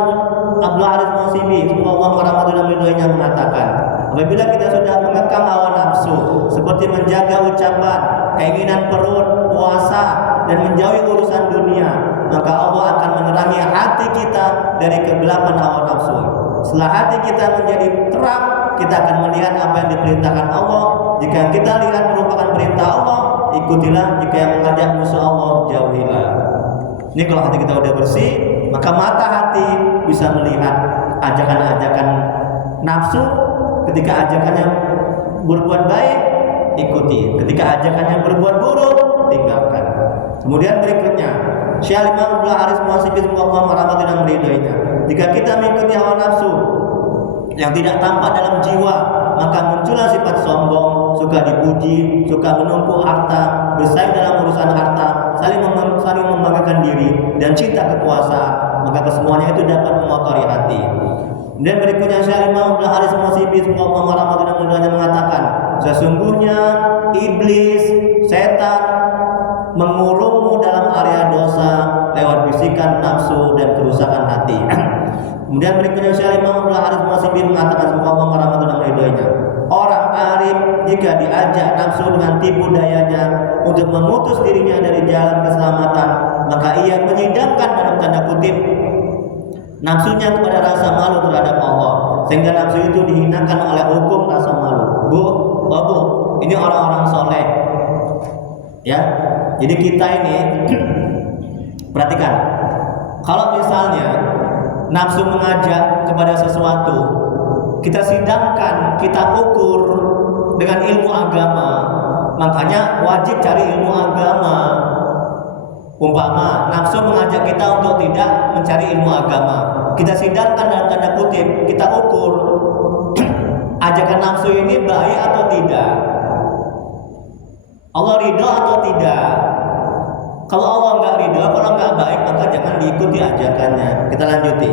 Abdul Haris Muhasibi, semoga Allah merahmati dan meridhoinya, mengatakan, apabila kita sudah mengekang hawa nafsu seperti menjaga ucapan, keinginan perut, puasa, dan menjauhi urusan dunia, maka Allah akan menerangi hati kita dari kegelapan hawa nafsu. Setelah hati kita menjadi terang, kita akan melihat apa yang diperintahkan Allah. Jika yang kita lihat merupakan perintah Allah, ikutilah. Jika yang mengajak musuh Allah, jauhilah. Ini kalau hati kita udah bersih, maka mata hati bisa melihat ajakan-ajakan nafsu. Ketika ajakannya berbuat baik, ikuti. Ketika ajakannya berbuat buruk, tinggalkan. Kemudian berikutnya, Syekh Imam Abdul Haris Muhasibi, semoga Allah merahmati dan meridhoinya, jika kita mengikuti hawa nafsu yang tidak tampak dalam jiwa, maka muncullah sifat sombong, suka dipuji, suka menumpuk harta, bersaing dalam urusan harta, saling membanggakan diri, dan cinta kekuasaan. Maka kesemuanya itu dapat mengotori hati. Kemudian berikutnya Syekh Imam Abdul Haris Muhasibi Masih mengatakan, sesungguhnya iblis, setan mengurungmu dalam area dosa lewat bisikan nafsu dan kerusakan hati. Kemudian berikutnya Syekh Imam Abdul Haris Muhasibi mengatakan, semoga Allah merahmati dan meridhoinya, orang arif jika diajak nafsu dengan tipu dayanya untuk memutus dirinya dari jalan keselamatan, maka ia menyidangkan dalam tanda kutip nafsunya kepada rasa malu terhadap Allah, sehingga nafsu itu dihinakan oleh hukum rasa malu. Bu, ini orang-orang soleh, ya. Jadi kita ini perhatikan, kalau misalnya nafsu mengajak kepada sesuatu, kita sidangkan, kita ukur dengan ilmu agama. Makanya wajib cari ilmu agama. Umpama nafsu mengajak kita untuk tidak mencari ilmu agama, kita sidangkan dalam tanda kutip, kita ukur ajakan nafsu ini baik atau tidak, Allah ridho atau tidak. Kalau Allah nggak ridho, kalau nggak baik, maka jangan diikuti ajakannya. Kita lanjuti.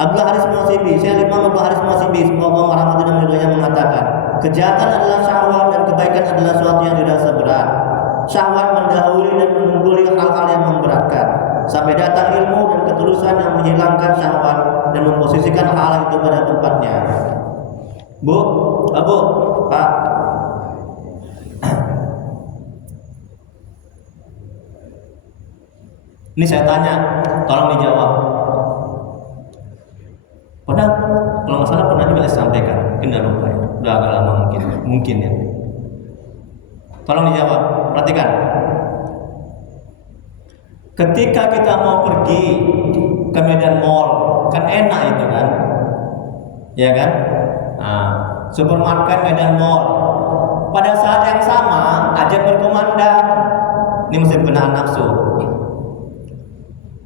Abdul Haris Muhasibi, Syekh Imam Abdul Haris Muhasibi, semoga merahmati dan meridhoinya, mengatakan, kejahatan adalah syahwat dan kebaikan adalah sesuatu yang dirasa berat. Syahwat mendahului dan mengungguli hal-hal yang memberatkan, sampai datang ilmu dan ketulusan yang menghilangkan syahwat dan memposisikan hal itu pada tempatnya. Bu, Pak, ini saya tanya, tolong dijawab. Pernah, kalau nggak salah pernah juga saya sampaikan, mungkin udah lupa ya, udah agak lama mungkin ya. Tolong dijawab, perhatikan. Ketika kita mau pergi ke Medan Mall, kan enak itu kan, ya kan? Nah, supermarket Medan Mall. Pada saat yang sama, azan berkumandang. Ini mesti benar nafsu.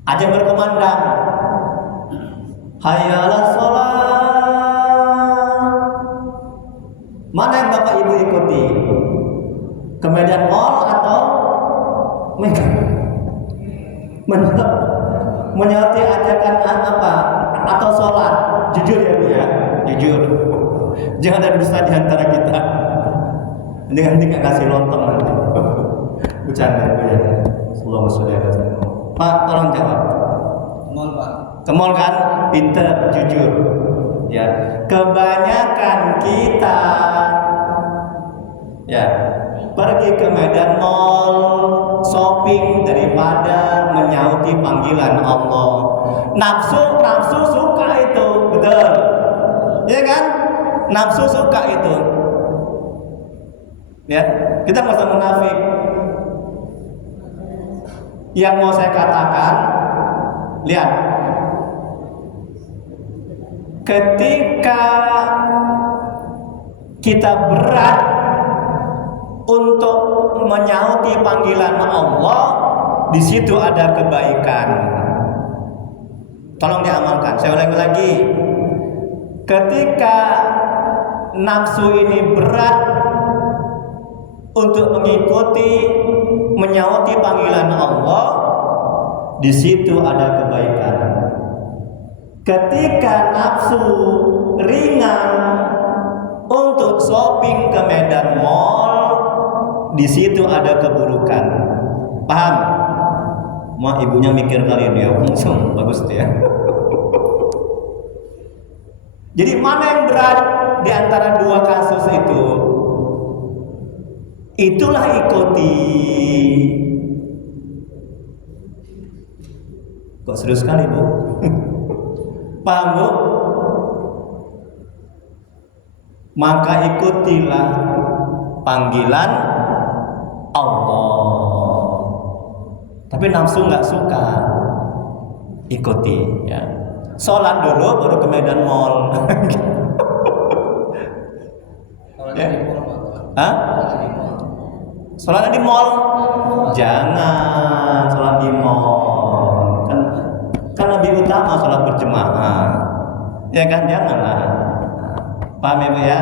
Azan berkumandang. Hayya 'alas shalah. Mana yang Bapak Ibu ikuti? Ke Medan Mall atau menyerti ajakan apa? Atau sholat? Jujur ya Bu ya, jujur. Jangan ada dusta di antara kita. Dengan tidak kasih lontong nanti. Bercanda Bu ya. Sallallahu alaihi wasallam. Pak, tolong jawab. Kemol Pak. Kemol kan? Pinter, jujur. Ya, kebanyakan kita ya pergi ke Medan Mall shopping daripada menyauti panggilan Allah. Nafsu suka itu, betul, ya kan? Nafsu suka itu, ya. Kita nggak usah munafik. Yang mau saya katakan, lihat, ketika kita berat untuk menyauti panggilan Allah, di situ ada kebaikan. Tolong diamalkan. Saya ulangi lagi. Ketika nafsu ini berat untuk mengikuti menyauti panggilan Allah, di situ ada kebaikan. Ketika nafsu ringan untuk shopping ke Medan Mall, di situ ada keburukan. Paham? Mak ibunya mikir kali dia langsung bagus tuh ya. Jadi mana yang berat di antara dua kasus itu? Itulah ikuti. Kok serius sekali Bu? Paham Bu? Maka ikutilah panggilan Allah. Tapi nafsu nggak suka, ikuti ya. Sholat dulu baru ke Medan Mall. Ya? Hah? Sholat di mall? Jangan sholat di mall. Kan lebih utama sholat berjemaah. Ya kan, janganlah. Paham ya Bu ya?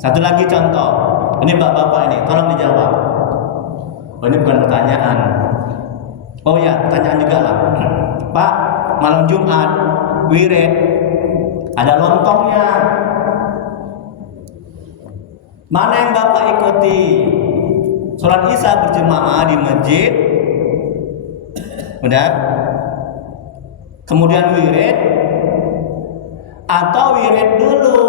Satu lagi contoh. Ini bapak-bapak ini, tolong dijawab. Oh, ini bukan pertanyaan. Oh ya, pertanyaan juga lah. Pak, malam Jumat, wirid, ada lontongnya. Mana yang Bapak ikuti? Sholat Isya berjemaah di masjid, udah. Kemudian wirid, atau wirid dulu.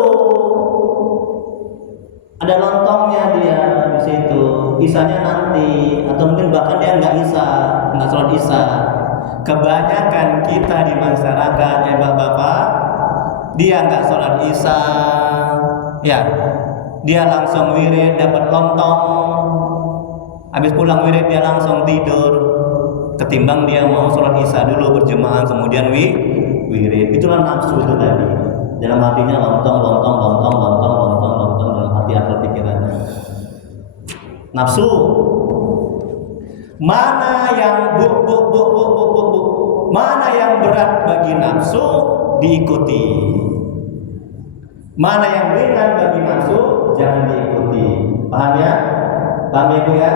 Ada lontongnya dia di situ. Isanya nanti, atau mungkin bahkan dia nggak sholat Isya. Kebanyakan kita di masyarakat, bapak-bapak, dia nggak sholat Isya, ya, dia langsung wirid dapat lontong. Habis pulang wirid dia langsung tidur, ketimbang dia mau sholat Isya dulu berjemaah kemudian wirid. Itulah nafsu itu tadi. Dalam hatinya lontong dalam hati atau pikirannya. Nafsu. Mana yang mana yang berat bagi nafsu diikuti. Mana yang ringan bagi nafsu jangan diikuti. Paham ya? Paham ya, Bu ya?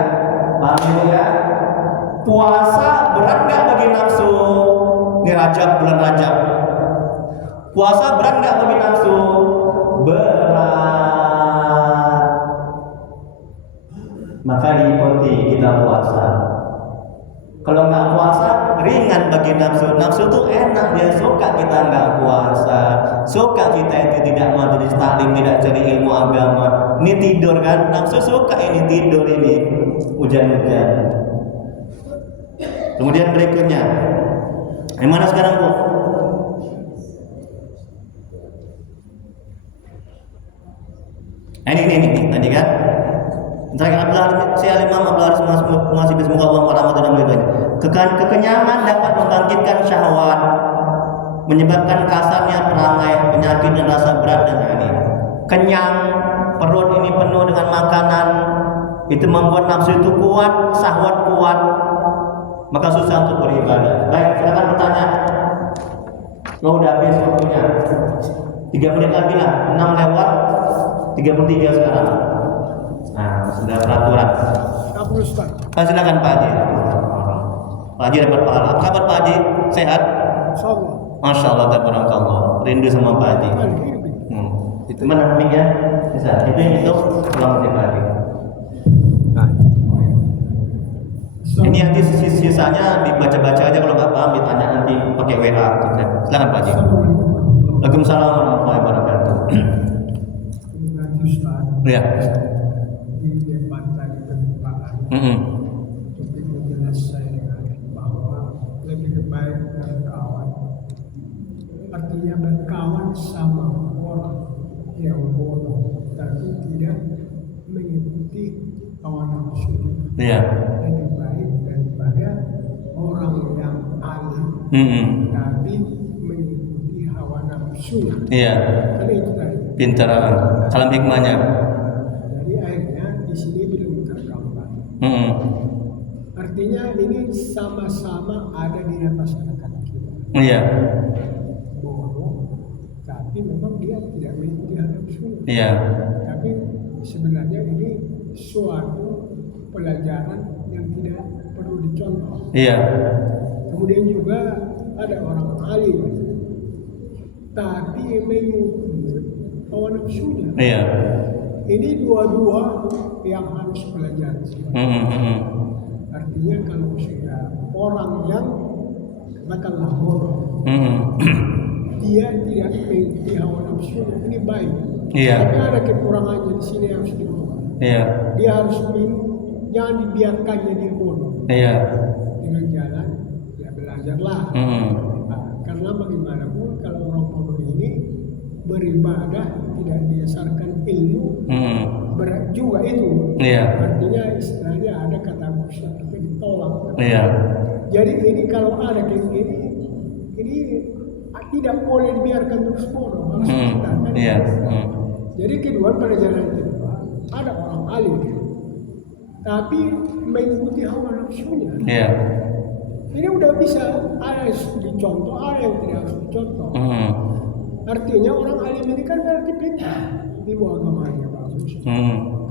Paham Ibu ya? Puasa berat nggak bagi nafsu? Ini Rajab, bulan Rajab. Puasa berat nggak bagi nafsu? Berat. Maka diikuti kita puasa. Kalau nggak puasa ringan bagi nafsu. Nafsu tuh enak, dia suka kita nggak puasa, suka kita itu tidak majelis taklim, tidak cari ilmu agama. Ini tidur kan, nafsu suka ini tidur ini hujan-hujan. Kemudian berikutnya, yang mana sekarang Bu? Ini tadi kan. Saya Imam Abdul Haris masih semoga Allah warahmatullahi wabarakatuh. Kekenyangan dapat membangkitkan syahwat, menyebabkan kasarnya perangai, penyakit dan rasa berat dan ini. Kenyang, perut ini penuh dengan makanan, itu membuat nafsu itu kuat, syahwat kuat, maka susah untuk beribadah. Baik, silakan bertanya. Udah habis waktunya. 3 menit lagi lah, 6:33 sekarang. Nah, sudah peraturan. Silakan Pak Haji. Pak Haji dapat pahala. Apa kabar Pak Haji? Sehat? Masya Allah, tabarakallah. Rindu sama Pak Haji. Itu mana mic-nya? Bisa. Itu pulang ke Pak Haji. Ini nanti sisanya dibaca-baca aja, kalau nggak paham ditanya nanti pakai WA. Silakan Pak Haji. Waalaikumsalam warahmatullahi wabarakatuh. Ya. Di depan tadi perjumpaan untuk jelas saya bahwa lebih baik berkawan, artinya berkawan sama orang yang bodoh tapi tidak mengikuti hawa nafsu. Lebih baik daripada orang yang alim tapi mengikuti hawa nafsu. Karena itu tadi pintar kalam hikmahnya. Di sini belum tergambar. Artinya ini sama-sama ada di masyarakat kita. Bodoh, tapi memang dia tidak mengikuti hal nafsu. Tapi sebenarnya ini suatu pelajaran yang tidak perlu dicontoh. Kemudian juga ada orang alim, tapi mengikuti hawa nafsunya. Ini dua-dua yang harus belajar. Artinya kalau sudah orang yang katakanlah bodoh, dia tidak mengikuti hawa nafsu, ini baik. Tapi ada kekurangannya di sini harus diubah. Dia harus jangan dibiarkannya dia bodoh. Dengan jalan ya belajarlah. Karena bagaimanapun kalau orang bodoh ini beribadah tidak berdasarkan ilmu, berat juga itu. Artinya istilahnya ada kata musyrik kita ditolak. Jadi ini kalau ada kayak ini tidak boleh dibiarkan terus bodoh, harus dihindarkan. Jadi kedua pelajaran kedua, ada orang alim tapi mengikuti hawa nafsunya. Ini udah bisa ada yang dicontoh, ada yang tidak harus dicontoh. Artinya orang alim ini kan berarti pintar, ilmu agamanya bagus.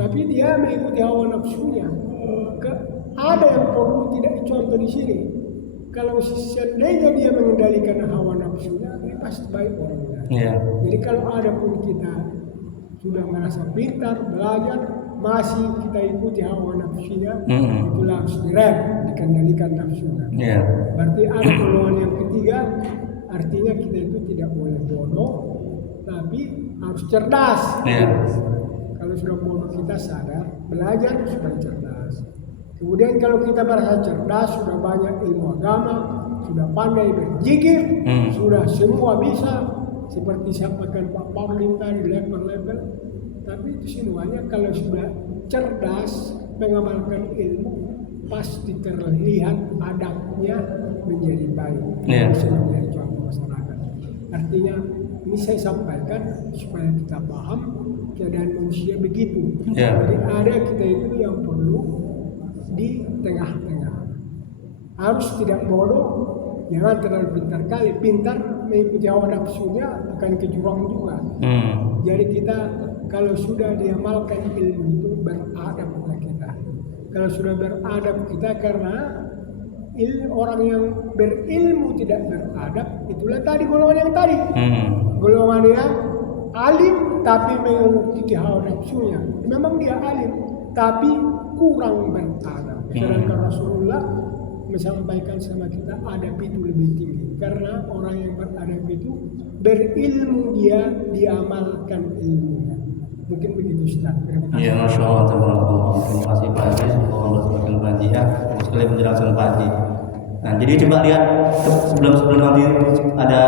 Tapi dia mengikuti hawa nafsunya. Ada yang perlu tidak dicontoh di sini. Kalau seandainya dia mengendalikan hawa nafsu nafsunya, ini pasti baik orangnya. Iya. Jadi kalau ada pun kita sudah merasa pintar, belajar, masih kita ikuti hawa nafsunya, itulah harus dikendalikan nafsunya. Iya. Berarti ada golongan yang ketiga, artinya kita itu tidak boleh bodoh, tapi harus cerdas. Iya. Kalau sudah bodoh kita sadar, belajar supaya cerdas. Kemudian kalau kita merasa cerdas, sudah banyak ilmu agama, sudah pandai berzikir, sudah semua bisa, seperti sampaikan Pak Pauline tadi, level-level. Tapi itu semuanya kalau sudah cerdas mengamalkan ilmu, pasti terlihat adabnya menjadi baik. Bisa menjadi contoh masyarakat. Artinya ini saya sampaikan supaya kita paham keadaan manusia begitu. Jadi ada kita itu yang perlu di tengah-tengah. Harus tidak bodoh, jangan terlalu pintar kali. Pintar mengikuti hawa nafsunya akan ke jurang juga. Jadi kita kalau sudah diamalkan ilmu itu beradab kita. Kalau sudah beradab kita, karena orang yang berilmu tidak beradab, itulah tadi golongan yang tadi. Golongan yang alim tapi mengikuti hawa nafsunya. Memang dia alim tapi kurang beradab. Sedangkan Rasulullah menyampaikan sama kita adab itu lebih tinggi, karena orang yang beradab itu berilmu, dia diamalkan ilmunya. Mungkin begitu Ustaz. Iya, Masya Allah, terima kasih Pak Haji, semoga Allah semakin Pak Haji ya, sekali menjelaskan Pak Haji. Nah, jadi coba lihat sebelum nanti ada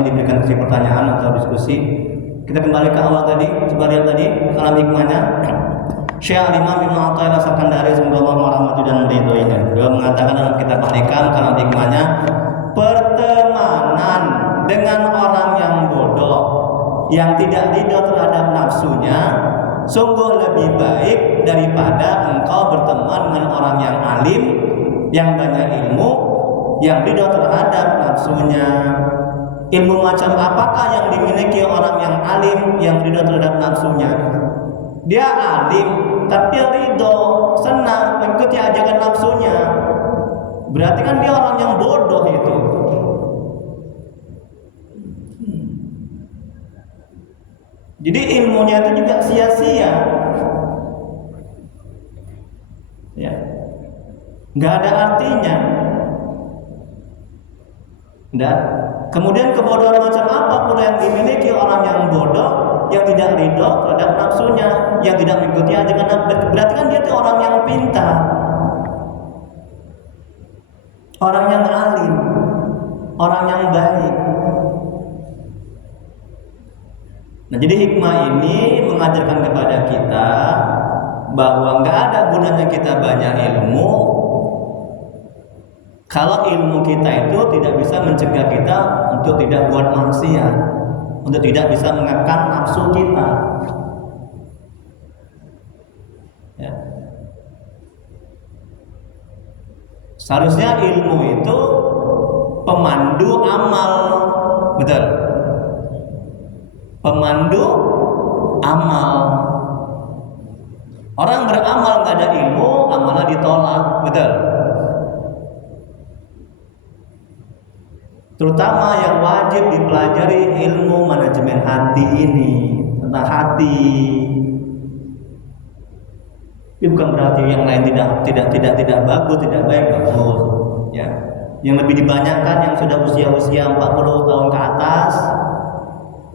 diberikan sesi pertanyaan atau diskusi, kita kembali ke awal tadi. Coba lihat tadi kalam hikmahnya. Syekh Al-Imam Ibnu Athaillah Sakandari, semoga Allah merahmati dan meridhoinya. Beliau mengatakan dalam kitab Al-Hikam, kalam hikmahnya, pertemanan dengan orang yang bodoh, yang tidak ridho terhadap nafsunya, sungguh lebih baik daripada engkau berteman dengan orang yang alim, yang banyak ilmu, yang ridho terhadap nafsunya. Ilmu macam apakah yang dimiliki orang yang alim, yang ridho terhadap nafsunya? Dia alim, tapi ridho, senang mengikuti ajakan nafsunya. Berarti kan dia orang yang bodoh itu. Jadi ilmunya itu juga sia-sia. Ya. Nggak ada artinya. Dan kemudian kebodohan macam apa pula yang dimiliki orang yang bodoh, yang tidak ridho terhadap nafsunya, yang tidak mengikuti ajakan nafsu. Berarti kan dia itu orang yang pintar, orang yang alim, orang yang baik. Nah, jadi hikmah ini mengajarkan kepada kita bahwa nggak ada gunanya kita banyak ilmu kalau ilmu kita itu tidak bisa mencegah kita untuk tidak buat maksiat, untuk tidak bisa mengekang nafsu kita. Ya. Seharusnya ilmu itu pemandu amal, betul? Pemandu amal. Orang beramal nggak ada ilmu, amalnya ditolak, betul? Terutama yang wajib dipelajari ilmu manajemen hati ini, tentang hati. Ini bukan berarti yang lain tidak bagus, tidak baik, bagus. Ya. Yang lebih dibanyakan yang sudah usia 40 tahun ke atas,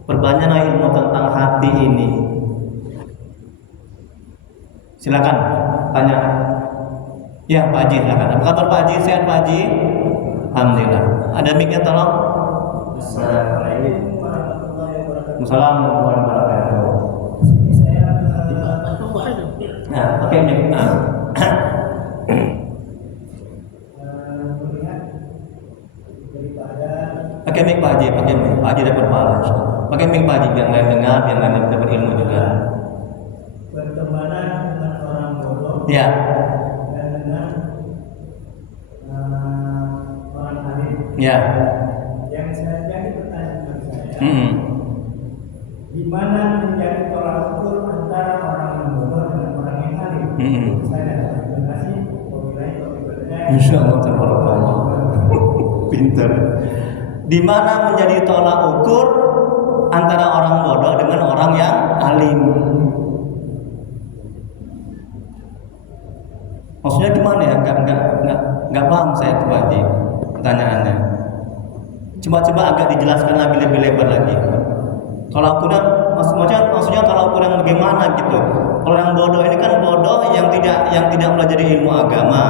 perbanyaklah ilmu tentang hati ini. Silakan tanya. Ya, Pak Haji, silakan. Apa kabar Pak Haji? Sehat Pak Haji? Alhamdulillah. Ada mic-nya tolong. Assalamualaikum warahmatullahi wabarakatuh. Nah, pakai mic. Pakai mic Pak Haji, pakai mic. Pak Haji dapat pahala. Pakai mic Pak Haji, biar lain dengar, biar lain dapat ilmu juga. Pertemanan dengan orang bodoh. Ya. Dan dengan orang alim. Ya. Yang saya jadi pertanyaan saya, gimana menjadi tolak ukur antara orang yang bodoh dengan orang yang alim? Saya terima kasih. Insya Allah, tabarakallah. Pintar. Di mana menjadi tolak ukur antara orang bodoh dengan orang yang alim. Maksudnya gimana ya? Nggak paham saya tuh Pak Haji pertanyaannya. Coba agak dijelaskan lebih lebar lagi. Kalau ukuran maksudnya kalau ukuran bagaimana gitu? Kalau yang bodoh ini kan bodoh yang tidak mempelajari ilmu agama.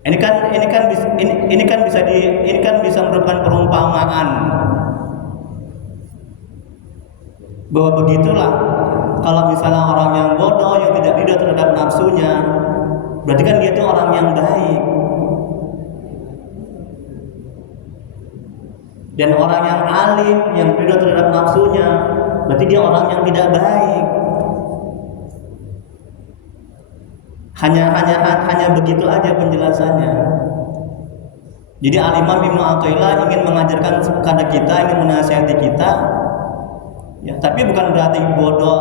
Ini kan bisa merupakan perumpamaan bahwa begitulah kalau misalnya orang yang bodoh yang tidak ridho terhadap nafsunya, berarti kan dia itu orang yang baik. Dan orang yang alim yang ridho terhadap nafsunya, berarti dia orang yang tidak baik. Hanya begitu aja penjelasannya. Jadi Al-Imam Ibnu Athaillah ingin mengajarkan kepada kita, ingin menasihati kita, ya, tapi bukan berarti bodoh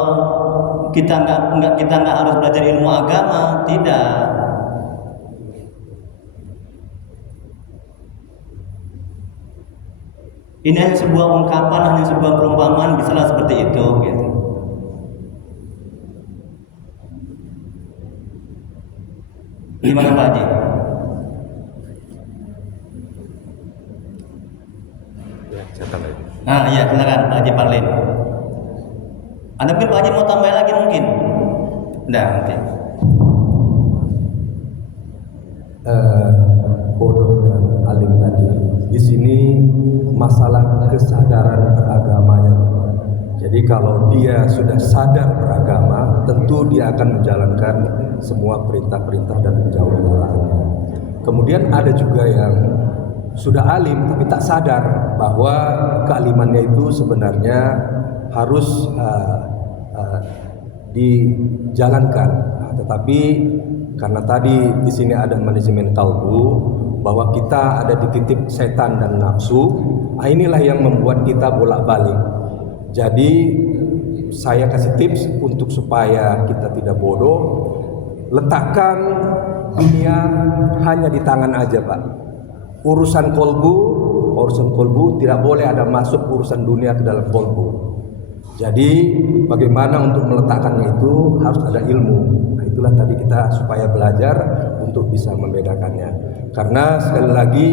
kita nggak harus belajar ilmu agama, tidak. Ini hanya sebuah ungkapan, hanya sebuah perumpamaan, bisalah seperti itu, gitu. Gimana Pak Haji? Ya, saya tambah lagi. Iya, silakan Pak Haji Parlin. Anda mungkin Pak Haji mau tambah lagi mungkin? Nah, nanti. Bodoh dan alim tadi. Di sini masalah kesadaran beragamanya. Jadi kalau dia sudah sadar beragama, tentu dia akan menjalankan semua perintah-perintah dan menjauhi larangannya. Kemudian ada juga yang sudah alim tapi tak sadar bahwa kealimannya itu sebenarnya harus dijalankan. Tetapi karena tadi di sini ada manajemen kalbu, bahwa kita ada di titik setan dan nafsu, inilah yang membuat kita bolak-balik. Jadi saya kasih tips untuk supaya kita tidak bodoh, letakkan dunia hanya di tangan aja Pak. Urusan kolbu tidak boleh ada masuk urusan dunia ke dalam kolbu. Jadi bagaimana untuk meletakkannya itu harus ada ilmu. Nah itulah tadi kita supaya belajar untuk bisa membedakannya. Karena sekali lagi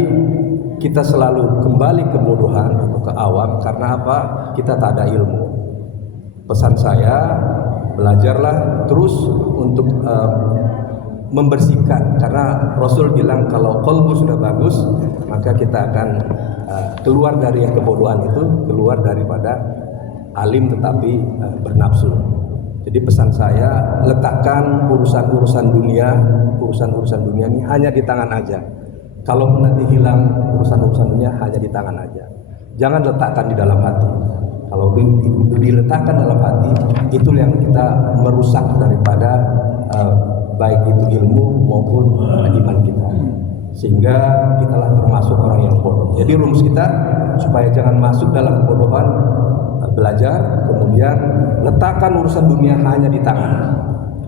kita selalu kembali ke bodohan atau ke awam karena apa? Kita tak ada ilmu. Pesan saya, belajarlah terus untuk membersihkan, karena Rasul bilang kalau qalbu sudah bagus maka kita akan keluar dari yang kebodohan itu, keluar daripada alim tetapi bernafsu. Jadi pesan saya, letakkan urusan-urusan dunia ini hanya di tangan aja. Kalau nanti hilang urusan-urusan dunia hanya di tangan aja. Jangan letakkan di dalam hati. Kalau itu diletakkan dalam hati, itu yang kita merusak daripada baik itu ilmu maupun iman kita. Sehingga kitalah termasuk orang yang bodoh. Jadi rumus kita supaya jangan masuk dalam kebodohan, belajar, kemudian letakkan urusan dunia hanya di tangan.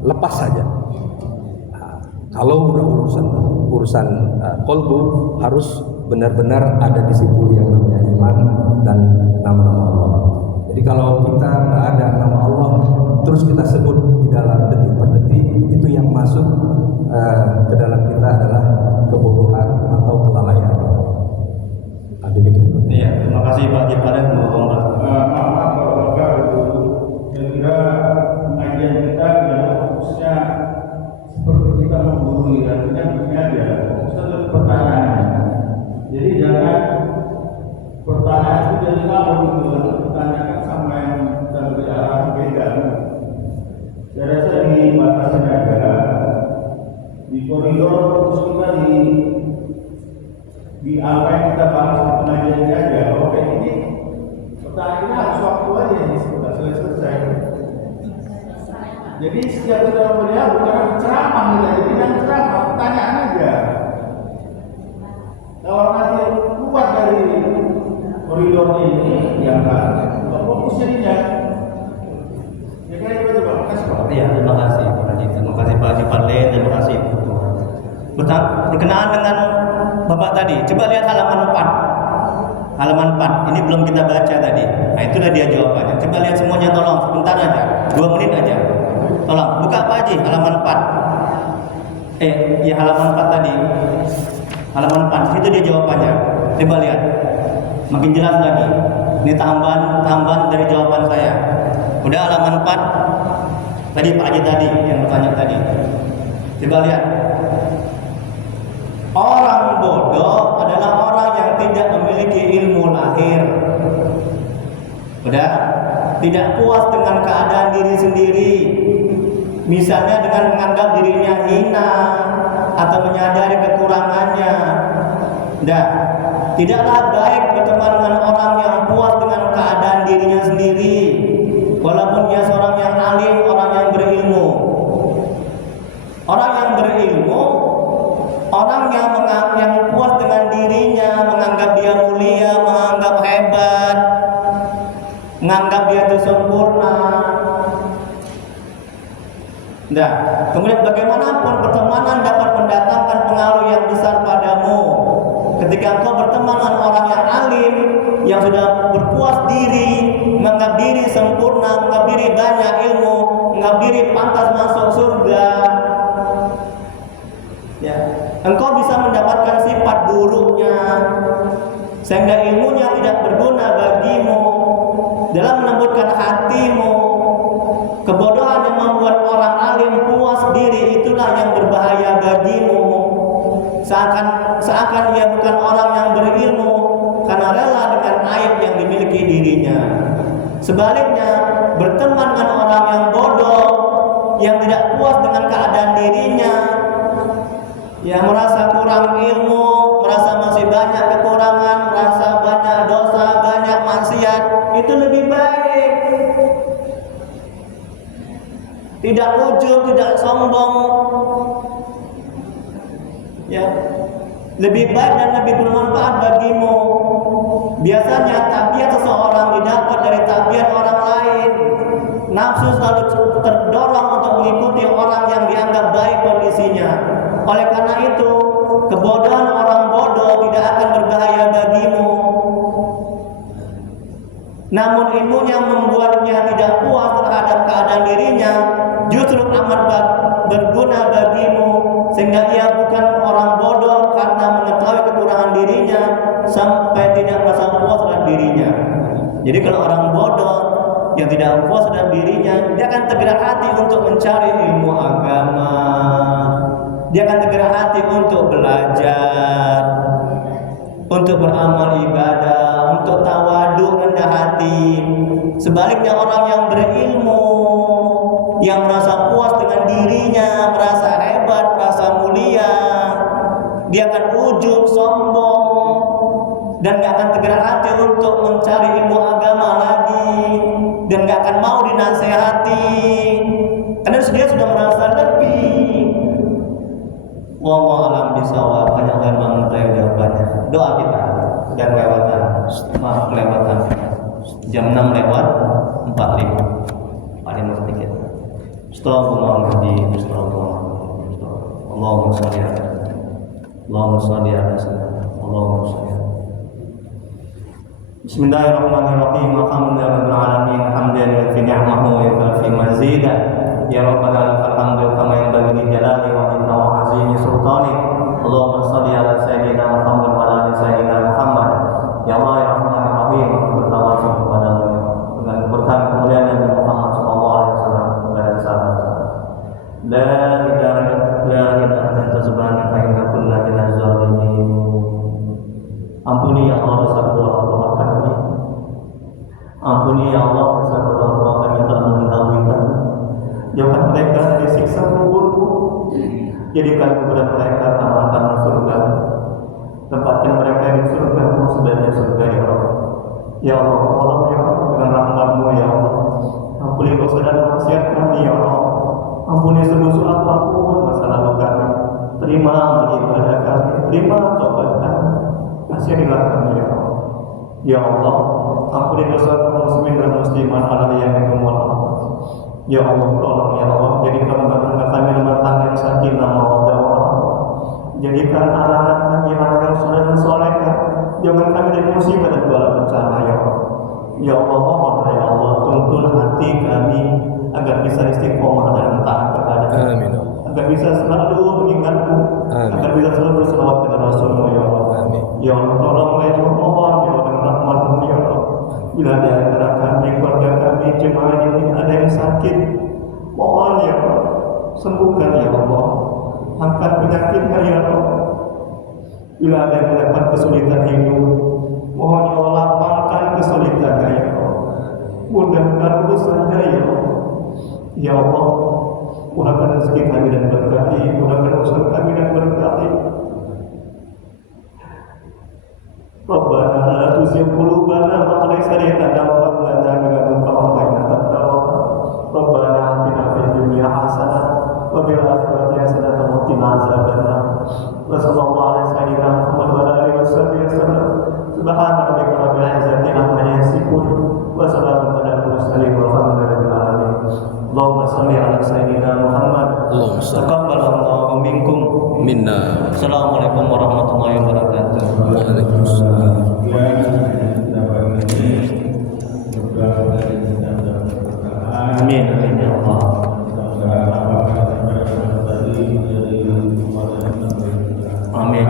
Lepas saja. Kalau udah urusan kolbu harus benar-benar ada di situ yang namanya iman dan nama-nama Allah. Jadi kalau kita nggak ada nama Allah terus kita sebut di dalam detik per detik, itu yang masuk ke dalam kita adalah kebodohan atau kelalaian. Iya, terima kasih Pak Jepara. Maaf kalau kira-kira pengajian kita dan fokusnya seperti kita menggurui, artinya begini aja, fokusnya ke pertanyaan. Jadi jangan pertanyaan itu jadi kalau gitu, pertanyakan sama yang kita beri arah beda. Saya rasa dibatasin aja, di koridor fokus kita di apa yang kita bahas di pengajian ini aja. Oke, ini pertanyaannya harus waktu aja ini sudah selesai. Jadi setiap kita melihat bukan ceramah kita, jadi jangan ceramah, pertanyaan aja. Kalau nanti keluar dari koridor ini, ya kan, fokusnya dia. Ya kan itu coba, makasih Pak. Iya, terima kasih Pak Haji. Terima kasih Pak Haji Parlin, terima kasih. Berkenaan dengan Bapak tadi, coba lihat halaman 4. Halaman 4, ini belum kita baca tadi. Nah, itulah dia jawabannya. Coba lihat semuanya, tolong sebentar aja, 2 menit aja. Tolong buka Pak Haji halaman 4. Ya halaman 4 tadi. Halaman 4, itu dia jawabannya. Coba lihat. Makin jelas lagi. Ini tambahan dari jawaban saya. Udah halaman 4. Tadi Pak Haji tadi yang bertanya tadi. Coba lihat. Orang bodoh adalah orang yang tidak memiliki ilmu lahir. Udah, tidak puas dengan keadaan diri sendiri. Misalnya dengan menganggap dirinya hina atau menyadari kekurangannya. Udah, tidaklah baik berteman dengan orang yang puas dengan keadaan dirinya sendiri, walaupun dia seorang yang alim, orang yang berilmu. Orang yang berilmu, orang yang puas dengan dirinya, menganggap dia mulia, menganggap hebat, menganggap dia itu sempurna. Nah, kemudian bagaimanapun pertemanan dapat mendatangkan pengaruh yang besar padamu. Ketika engkau berteman dengan orang yang alim, yang sudah berpuas diri, menganggap diri sempurna, menganggap diri banyak ilmu, menganggap diri pantas masuk surga, ya, engkau bisa mendapatkan sifat buruknya, sehingga ilmunya tidak berguna bagimu dalam melembutkan hatimu. Kebodohan yang membuat orang alim puas diri itulah yang berbahaya bagimu. Seakan ia bukan orang yang berilmu karena rela dengan aib yang dimiliki dirinya. Sebaliknya, berteman dengan orang yang bodoh, yang tidak puas dengan keadaan dirinya, yang merasa kurang ilmu, merasa masih banyak kekurangan, merasa banyak dosa, banyak maksiat, itu lebih baik. Tidak ujub, tidak sombong, ya, lebih baik dan lebih bermanfaat bagimu. Biasanya tabiat seseorang didapat dari tabiat orang lain. Nafsu selalu terdorong untuk mengikuti orang yang dianggap baik kondisinya. Oleh karena itu, kebodohan orang bodoh tidak akan berbahaya bagimu. Namun ilmunya membuatnya tidak puas terhadap keadaan dirinya, justru amat berguna bagimu, sehingga ia bukan orang bodoh karena mengetahui kekurangan dirinya sampai tidak merasa puas terhadap dirinya. Jadi kalau orang bodoh yang tidak puas terhadap dirinya, dia akan tergerak hati untuk mencari ilmu agama, dia akan tergerak hati untuk belajar, untuk beramal ibadah, untuk tawadhu, rendah hati. Sebaliknya orang yang berilmu, yang merasa puas dengan dirinya, merasa hebat, merasa mulia, dia akan ujub, sombong, dan gak akan tergerak hati untuk mencari ilmu agama lagi, dan gak akan mau dinasehati karena dia sudah merasa lebih. Wallahu a'lam bishawab. Banyak yang mengetahui jawabannya. Doa kita dan kelewatan. Maaf kelewatan. Jam 6 lewat 45. Paling sedikit. Astagfirullahaladzim. Astagfirullahaladzim. Allahumma shalli ala Allahumma shalli ala Allahumma shalli ala Bismillahirrahmanirrahim. Alhamdulillahirabbil alamin. Hamdan fi ni'mahu wa fi mazidah. Ya Rabbana lakal hamdu kama yanbaghi li jalali wa min azimi sultani. Allahumma shalli ala sayyidina Muhammad wa ala ali sayyidina Muhammad. Ya Allah ya Rahman ya Rahim, bertawasul kepadamu dengan keberkahan kemuliaan Nabi Muhammad sallallahu alaihi wasallam dan sahabat. La ilaha illa anta subhanaka inna kunna minaz zalimin. Ampuni ya Allah dosa-dosa orang tua kami. Ampuni ya Allah dosa-dosa orang tua kami yang telah mendahului kami. Jauhkan mereka dari siksa kuburmu. Jadikan kepada mereka taman-taman surga. Tempatkan mereka di surga-Mu sebagai surga ya Allah. Ya Allah, tolong ya Allah dengan rahmat-Mu ya Allah. Ampuni dosa dan maksiat kami ya Allah. Ampuni sebesar apapun masa lalu kami. Terima ibadah kami, terima taubat kami. Kasihanilah kami ya Allah. Ya Allah, ampuni dosa muslimin dan muslimat ala yang Allah. Ya Allah, tolong ya Allah, jadikan rumah tangga kami rumah tangga yang sakinah mawaddah warahmah. Jadikan anak-anak kami anak yang soleh dan solehah. Jangan kami dari musibah dan bala bencana ya Allah. Ya Allah, mohon ya Allah, tuntun hati kami agar bisa istiqomah dan taat kepada Amin. agar bisa selalu mengingatmu, Amin. agar bisa selalu berselawat kepada Rasulmu ya Allah. Amin. Ya Allah, tolonglah ya Allah, mohon ya Allah dengan rahmat-Mu ya Allah. Bila di antara kami, keluarga kami, jemaah ini ada yang sakit, mohon ya Allah, sembuhkan ya Allah, angkat penyakitnya ya Allah. Bila ada yang mendapat kesulitan hidup, mohon ya Allah, lapangkan kesulitannya ya Allah, mudahkan urusannya ya Allah. Ya Allah, mudahkan rezeki kami dan berkati, mudahkan urusan kami dan berkati. Rabbana la tuzigh qulubana ba'da idh hadaytana wa hab lana min ladunka rahmatan innaka antal wahhab. Rabbana atina fid dunya hasanah wa fil akhirati hasanah wa qina adzabannar. Wa sallallahu alaihi sayyidina Muhammad wa alihi wasallam. Subhana rabbika rabbil izzati amma yasifun wa salamun alal mursalin walhamdulillahi rabbil alamin. Allahumma shalli ala sayyidina Muhammad. Allahumma shalli. Taqabbalallahu minkum. Minna. Assalamualaikum warahmatullahi wabarakatuh. Waalaikumsalam. Amin, amin ya Allah. Amin.